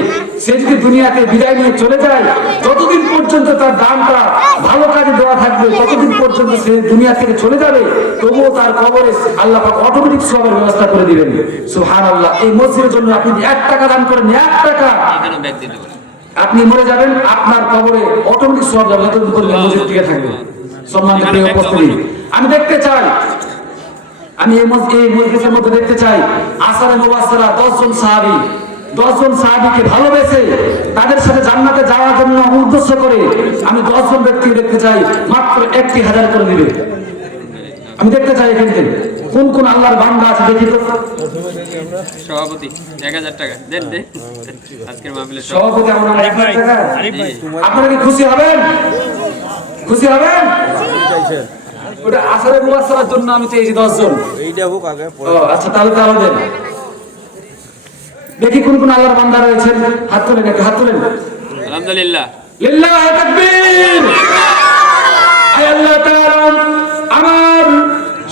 সে যদি দুনিয়াতে বিদায় নিয়ে চলে যায়, যতদিন পর্যন্ত তার দানটা ভালো কাজে দেওয়া থাকবে, ততদিন পর্যন্ত সে দুনিয়া থেকে চলে যাবে, তবুও তার কবরে আল্লাহ পাক অটোমেটিক সওয়াবের ব্যবস্থা করে দিবেন। সুবহানাল্লাহ। এই মসজিদের জন্য আপনি 1 টাকা দান করেন, 1 টাকা, আপনি মরে যাবেন, আপনার কবরে অটোমেটিক সওয়াব যাবে, যতদিন পর্যন্ত মসজিদ টিকে থাকবে। সম্মানিত প্রিয় উপস্থিতি, আমি দেখতে চাই, আমি এই মজলিসের মধ্যে দেখতে চাই আসারে মুবাশশারা 10 জন সাহাবী, 10 জন সাহাবীকে ভালোবেসে তাদের সাথে জান্নাতে যাওয়ার জন্য উদ্দেশ্য করে আমি 10 জন ব্যক্তিকে দেখতে চাই মাত্র 1000 করে দিবে। আমি দেখতে চাই এখানে কোন কোন আল্লাহর বান্দা আছে দেখি তো। সভাপতি 1000 টাকা দেন দে আজকের মাহফিলে সভাপতি আমরা 1000 টাকা। আপনারা কি খুশি হবেন? খুশি হবেন? ওটা আসারে মুবাশশারার জন্য আমি চাইছি 10 জন। এইটা হোক আগে ও আচ্ছা, তাহলে দেন। দেখি কোন কোন আল্লাহর বান্দা রয়েছেন, হাত তোলেন, একটু হাত তোলেন। আলহামদুলিল্লাহ, লিল্লাহি তাকবীর। আয় আল্লাহ তাআলা, আমার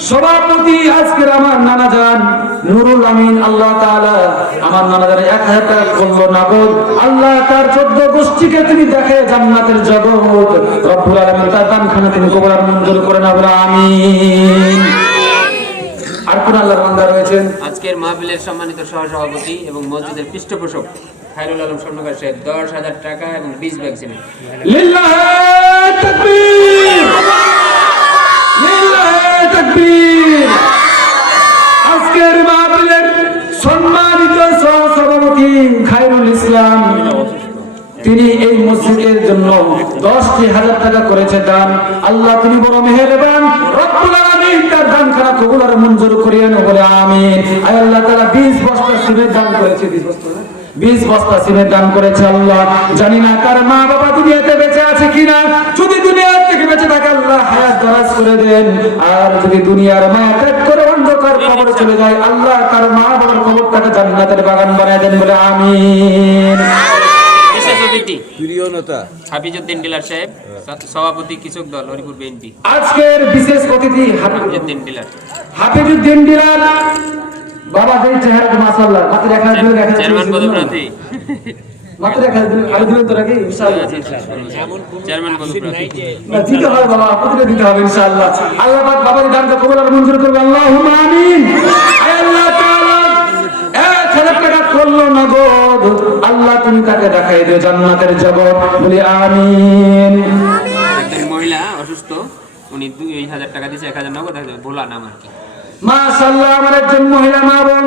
সভাপতি আজকের আমার নানা জান নুরুল আমিন, আল্লাহ তাআলা আমার নানা জান 1000 টাকা করলো নগদ। আল্লাহ তার 14 গোষ্ঠীকে তিনি দেখে জান্নাতের জগৎ, রব্বুল আলামিন তার দানখানা তিনি কবুল আর মঞ্জুর করে নাও, আমিন। আর কোন আল্লাহর বান্দা রয়েছেন? আজকের মাহফিলের সম্মানিত সহসভাপতি এবং মসজিদের পৃষ্ঠপোষক খায়রুল আলম স্বর্ণকার সাহেব 10,000 টাকা এবং 20 ব্যাগ সিমেন্ট। লিল্লাহি তাকবীর, লিল্লাহি তাকবীর। আজকের মাহফিলের সম্মানিত সহসভাপতি খায়রুল ইসলাম, তিনি এই মসজিদের জন্য 10,000 টাকা করেছে দান। আল্লাহ তুমি বড় মেহেরবান, রব্বুল আলামিন তার দানখানা কবুল আর মঞ্জুর করিয়ে নাও, বলে আমিন। আয় আল্লাহ তাআলা 20 বস্তা সিমেন্ট দান করেছে, 20 বস্তা সিমেন্ট দান করেছে। আল্লাহ জানি না তার মা বাবা দুনিয়াতে বেঁচে আছে কিনা, যদি দুনিয়া থেকে বেঁচে থাকে আল্লাহ হায়াত দারাজ করে দেন, আর যদি দুনিয়ার মায়া ত্যাগ করে অন্ধকার কবরে চলে যায় আল্লাহ তার মা বাবার কবরটাকে জান্নাতের বাগান বানায় দেন, বলে আমিন। প্রিয় নেতা হাফিজউদ্দিন ডিলার সাহেব, সভাপতি কৃষক দল হরিপুর বিএনপি। আজকের বিশেষ অতিথি হাফিজউদ্দিন ডিলার, হাফিজউদ্দিন ডিলার বাবা, যেই চেহারা মাশাআল্লাহ, মাত্র 1000 দিন চেয়ারম্যান পদপ্রার্থী, মাত্র 1000 দিন আরো দিবেন তো নাকি ইনশাআল্লাহ? চেয়ারম্যান পদপ্রার্থী না, দিতে হবে বাবা, আপনাদের দিতে হবে ইনশাআল্লাহ। আল্লাহ পাক বাবার দানকে কবুল আর মঞ্জুর করবে, আল্লাহুম্মা আমিন। আয় আল্লাহ তাআলা 1000 টাকা করলো নগদ, আল্লাহ তুমি তাকে দেখাই দিও জান্নাতের জগৎ, বলি আমিন। একজন মহিলা অসুস্থ, উনি 2000 টাকা দিয়েছে, 1000 নগদ, ভোলা নাম আর কি। মাশাআল্লাহ, আমার একজন মহিলা মা বোন,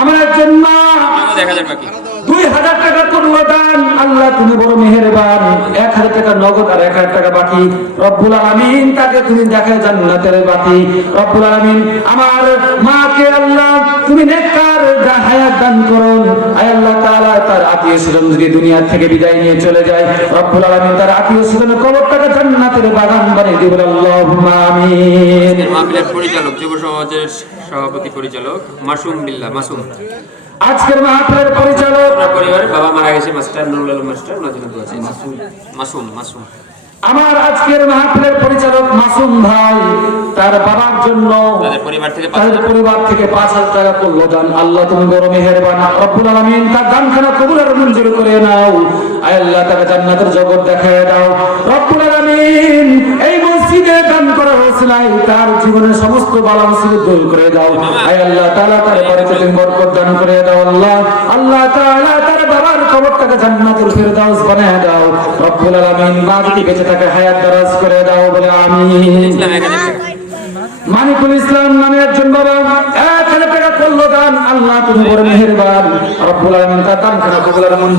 আমার একজন মা নগদ 1000 বাকি, 2000 টাকা করলো দান। আল্লাহ তুমি বড় মেহেরবান, 1000 টাকা নগদ আর 1000 টাকা বাকি, রব্বুল আলামিন তাকে তুমি দেখায় জান্নাতের বাতি। রব্বুল আলামিন আমার মাকে আল্লাহ তুমি নেককার হায়াত দান করুন। আয় আল্লাহ তাআলা তার আত্মীয়স্বজন যদি দুনিয়া থেকে বিদায় নিয়ে চলে যায়, রব্বুল আলামিন তার আত্মীয়স্বজনের কবরটাকে জান্নাতের বাগান বানিয়ে দিবেন, আল্লাহুম্মা আমিন। মাহফিলের পরিচালক, যুব সমাজের সভাপতি পরিচালক মাসুম বিল্লাহ, মাসুম। আজকের মাহফিলের পরিচালক, আপনার পরিবারের বাবা মারা গেছে, মাস্টার নুরুল আলম মাস্টার, নাজিমুল আছে মাসুম। আমার আজকের মাহফিলের পরিচালক মাসুম ভাই, তার বাবার জন্য তাদের পরিবার থেকে 5000 টাকা করলো দান। আল্লাহ তুমি বড় মেহেরবান, রব্বুল আলামিন তার দানখানা কবুল আর মঞ্জুর করে নাও। আয় আল্লাহ তাকে জান্নাতের জগৎ দেখায় দাও, রব্বুল আলামিন এই মসজিদে দান করার ওসিলায় তার জীবনের সমস্ত বালা মুসিবত দূর করে দাও। আয় আল্লাহ তাআলা তার বাড়িতে তুমি বরকত দান করে দাও। আল্লাহ তাআলা তার বাবার কবরটাকে জান্নাতুল ফেরদাউস বানায় দাও, রব্বুল আলামিন মা যদি বেঁচে থাকে হায়াত দারাজ করে দাও, বলে আমিন। মানিকুল ইসলাম নামে একজন বাবা 1000 টাকা করলো দান। আল্লাহ তুমি বড় মেহেরবান, রব্বুল আলামিন তার দানখানা কবুল আর মঞ্জুর